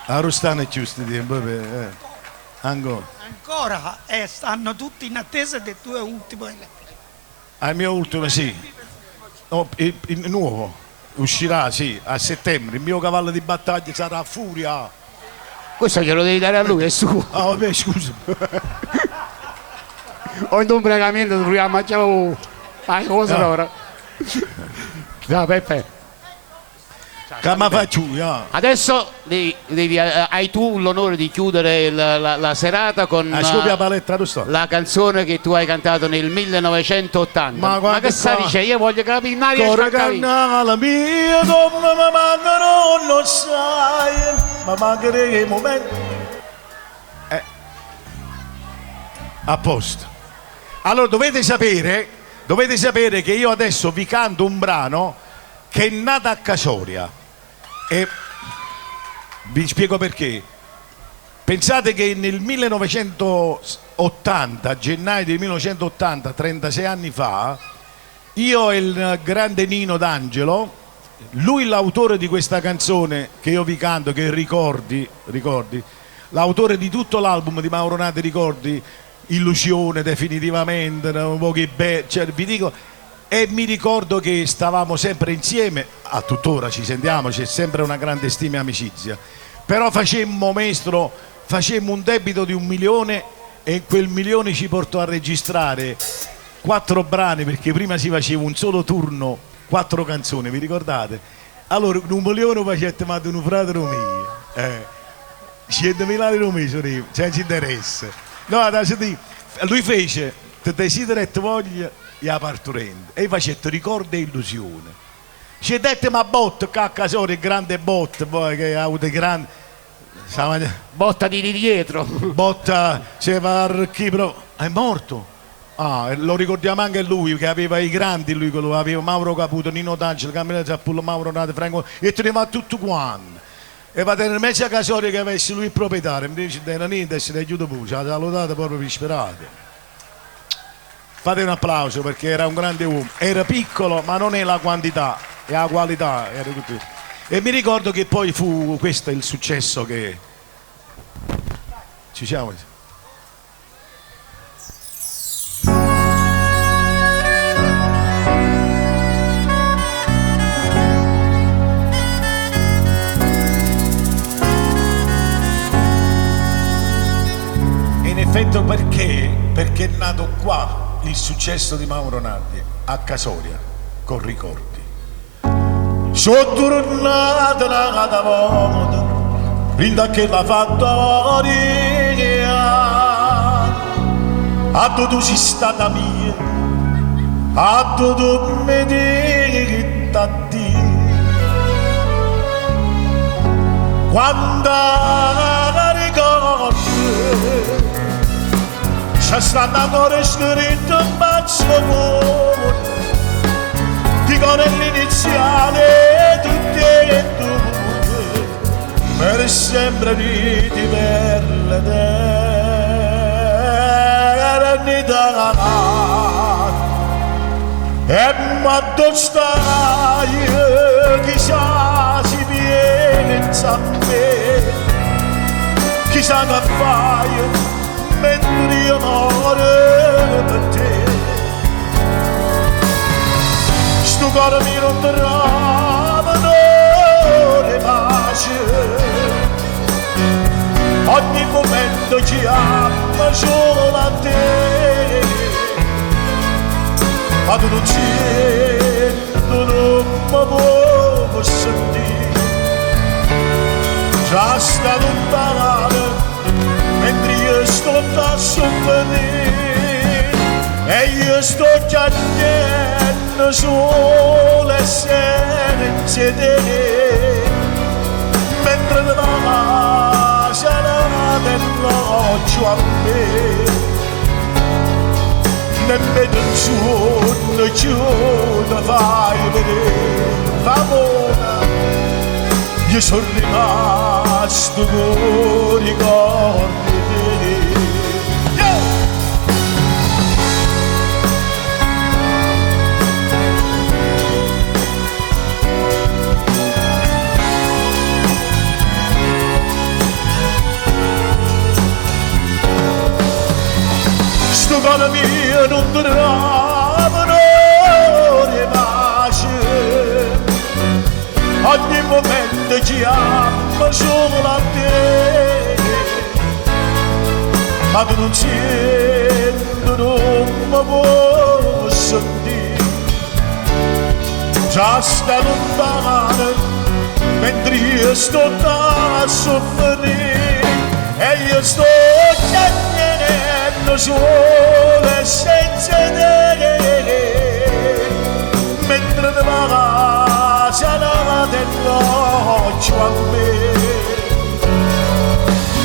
A Rostano è giusto tempo, ancora. Ancora, stanno tutti in attesa del tuo ultimo eletto. Al mio ultimo sì, no, il nuovo uscirà sì a settembre, il mio cavallo di battaglia sarà Furia. Questo glielo devi dare a lui, è suo. Ah vabbè, scusa. Ho un ubriacamento, proviamo a mangiare cosa ora. No, Peppe. Come faccio? Adesso hai tu l'onore di chiudere la serata con la canzone che tu hai cantato nel 1980. Ma che sta dicendo? Io voglio capire, non riesco a capire. La mia come mi mancano, non sai, ma mancherei i momenti. A posto. Allora dovete sapere che io adesso vi canto un brano che è nato a Casoria. E vi spiego perché. Pensate che nel 1980, gennaio del 1980, 36 anni fa, io e il grande Nino D'Angelo, lui l'autore di questa canzone che io vi canto, che ricordi, l'autore di tutto l'album di Mauro Nati, ricordi, Illusione, definitivamente, un po' che cioè, vi dico, E mi ricordo che stavamo sempre insieme, a tuttora ci sentiamo, c'è sempre una grande stima e amicizia. Però facemmo, maestro, facemmo un debito di 1 milione e quel milione ci portò a registrare 4 brani, perché prima si faceva un solo turno, 4 canzoni, vi ricordate? Allora 1 milione facette ma di un fratello mio, 100.000 euro mesi, senza interesse. No, lui fece te desidera e te voglia e la partorente e facette ricordo e illusione. Ci dette ma botta, caccasore, grande botta, poi che ha avuto grande botta di dietro. Botta, se va arricchire, però è morto. Ah, lo ricordiamo anche lui che aveva i grandi, lui che lo aveva Mauro Caputo, Nino D'Angelo, Camillo Zappullo, Mauro Nate, Franco, e teneva tutto quanto. E va tenere mezza casoria che avesse lui il proprietario, mi dice non niente, se ne aiuto pure, ci ha salutato proprio disperato. Fate un applauso perché era un grande uomo, era piccolo ma non è la quantità, è la qualità. Era tutto. E mi ricordo che poi fu questo il successo che ci siamo. In effetti perché è nato qua il successo di Mauro Nardi a Casoria con ricordi. Sono tornato una volta prima che la fattoria a tu sei stata mia, a tu mi dici a te quando ricordo c'è stato ancora scritto un bacio d'amore, dico nell'iniziale tutti e due, per sempre di l'eternità. E ma dove stai, chissà si pensa a me, chissà che fai mentre io muore per te. Sto cuore mi non trova le pace, ogni momento chiama solo a te, ma tu non sento, non mi può sentire, già sta lontana mentre io sto a soffrire e io sto piangendo solo e senza te, mentre la sarà dell'occhio a me, nemmeno il giorno chiudo fai vedere, favore, io sono rimasto con ricordi. Sto cuore mio non trovano le pace, ogni momento chiama solo a te, ma tu non sento, non mi può sentire, già sta lontana mentre io sto a soffrire e io sto piangendo solo e senza te, mentre te va sarà dell'occhio a me,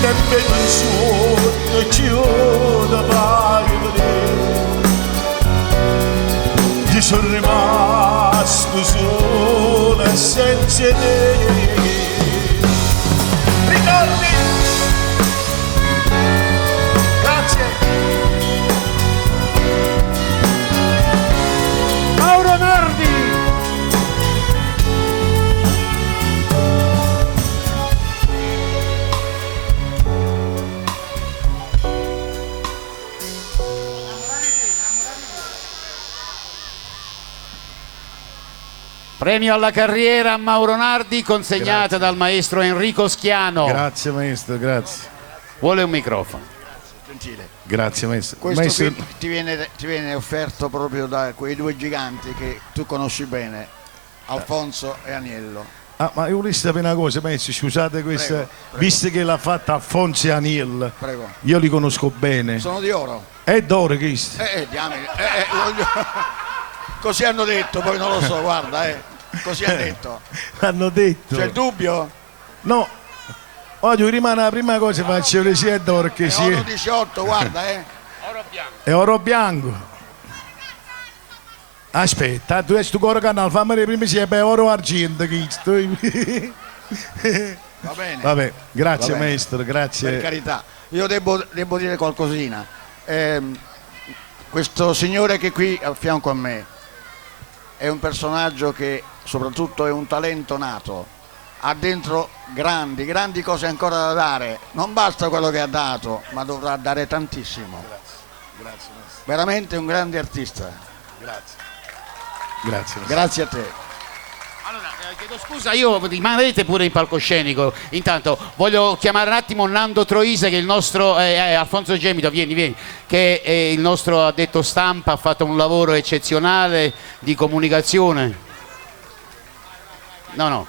nemmeno il sogno chiude mai vedere, io sono rimasto solo e senza te. Ricordi! Mauro Nardi. Premio alla carriera a Mauro Nardi consegnata dal maestro Enrico Schiano. Grazie maestro, grazie. Vuole un microfono. Gentile. Grazie maestro. Questo Maestro- qui ti viene offerto proprio da quei due giganti che tu conosci bene, Alfonso e Aniello. Ah, ma io volevo sapere una cosa, maestro, scusate questa, Prego. visto che l'ha fatta Alfonso e Aniel, Prego. io li conosco bene. Sono di oro. È d'oro questo. Diamine. Così hanno detto, poi non lo so, guarda, così hanno detto. Hanno detto. C'è il dubbio? No. Oggi rimane la prima cosa, faccio le sia d'oro che È sia. oro 18, guarda, È oro bianco. Aspetta, tu sto coro canale, fammi le prime sia per oro argento questo. Va bene. Vabbè, grazie Va bene. maestro, grazie. Per carità. Io devo dire qualcosina. Questo signore che è qui a fianco a me è un personaggio che soprattutto è un talento nato, ha dentro grandi cose ancora da dare, non basta quello che ha dato, ma dovrà dare tantissimo. Grazie. Veramente un grande artista. Grazie. Grazie a te. Chiedo scusa, io rimanete pure in palcoscenico. Intanto voglio chiamare un attimo Nando Troisa, che è il nostro Alfonso Gemito, vieni, che è il nostro addetto stampa, ha fatto un lavoro eccezionale di comunicazione. No.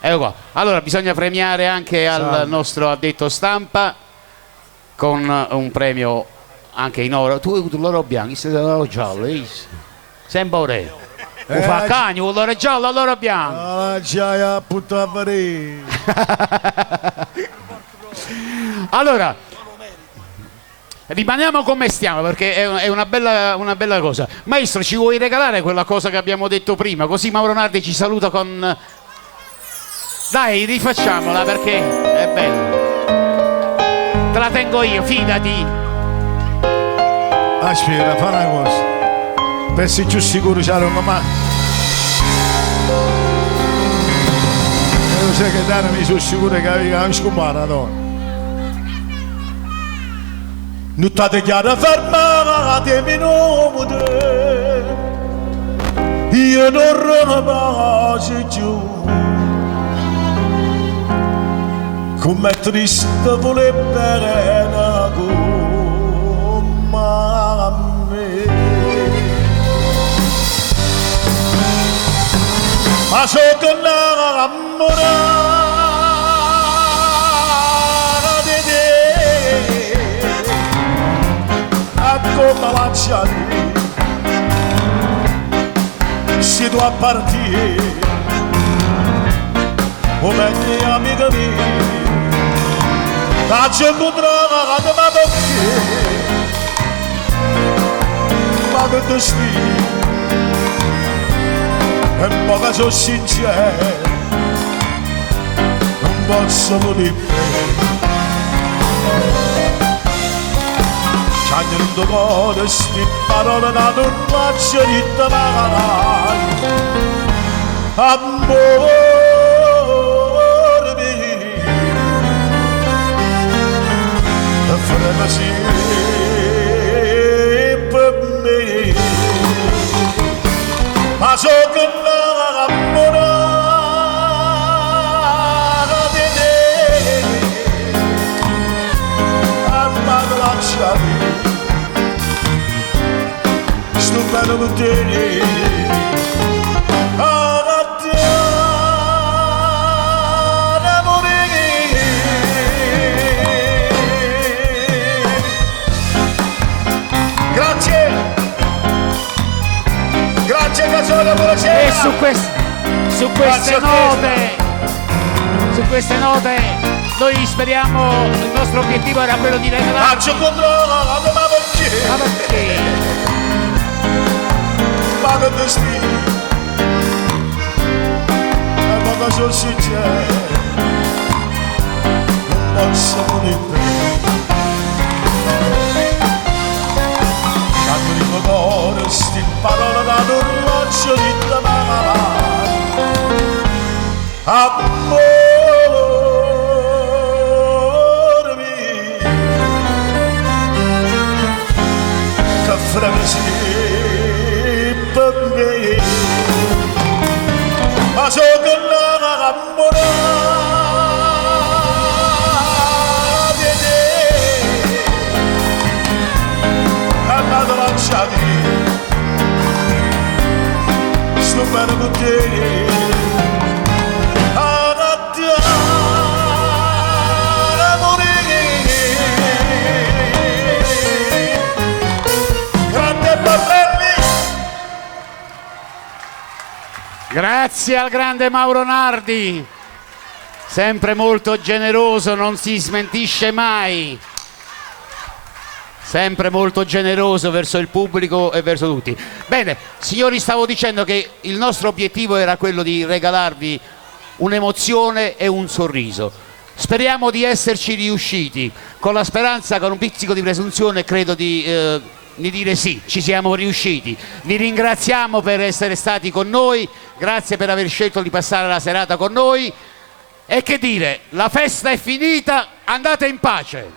Ecco qua. Allora bisogna premiare anche al nostro addetto stampa con un premio anche in oro. Tu hai avuto l'oro bianco, questo è l'oro giallo, sempre ore. Fa cagno, l'oro giallo, l'oro bianco. Ah, già, puttana. Allora, rimaniamo come stiamo perché è una bella cosa. Maestro, ci vuoi regalare quella cosa che abbiamo detto prima? Così Mauro Nardi ci saluta con... Dai, rifacciamola perché è bello. Te la tengo io, fidati. Aspetta, fa una cosa. Per essere più sicuro c'è una mamma. Io sai che Dana mi sono sicuro che aveva un scumano. Non state chiara fermate minuti. Io non ripasso giù. Com'è triste voler bene come a me. Ma so che innamorata di te, a come lasciati, se tu a partire, come gli amici miei. La incontrata ma perché? Ma che destino? E poi che sono sincero, non posso morire. C'hanno in tuo cuore sti parole che non faccio niente mai. Amore frema sì per me, ma so che l'amore di te mi lasciati, sto bene per te. E su queste note noi speriamo, il nostro obiettivo era quello di regalare. Ma perché? Ma che destino? E ma che sono sincero, non posso morire. Quando il mio cuore sti parole da non faccio niente mai. Amore mio, che freme sì per che ma so che la cammona di te andate lanciati sto bene con te Grazie al grande Mauro Nardi, sempre molto generoso, non si smentisce mai, sempre molto generoso verso il pubblico e verso tutti. Bene, signori, stavo dicendo che il nostro obiettivo era quello di regalarvi un'emozione e un sorriso. Speriamo di esserci riusciti, con la speranza, con un pizzico di presunzione, credo di dire sì, ci siamo riusciti. Vi ringraziamo per essere stati con noi, grazie per aver scelto di passare la serata con noi e che dire, la festa è finita, andate in pace.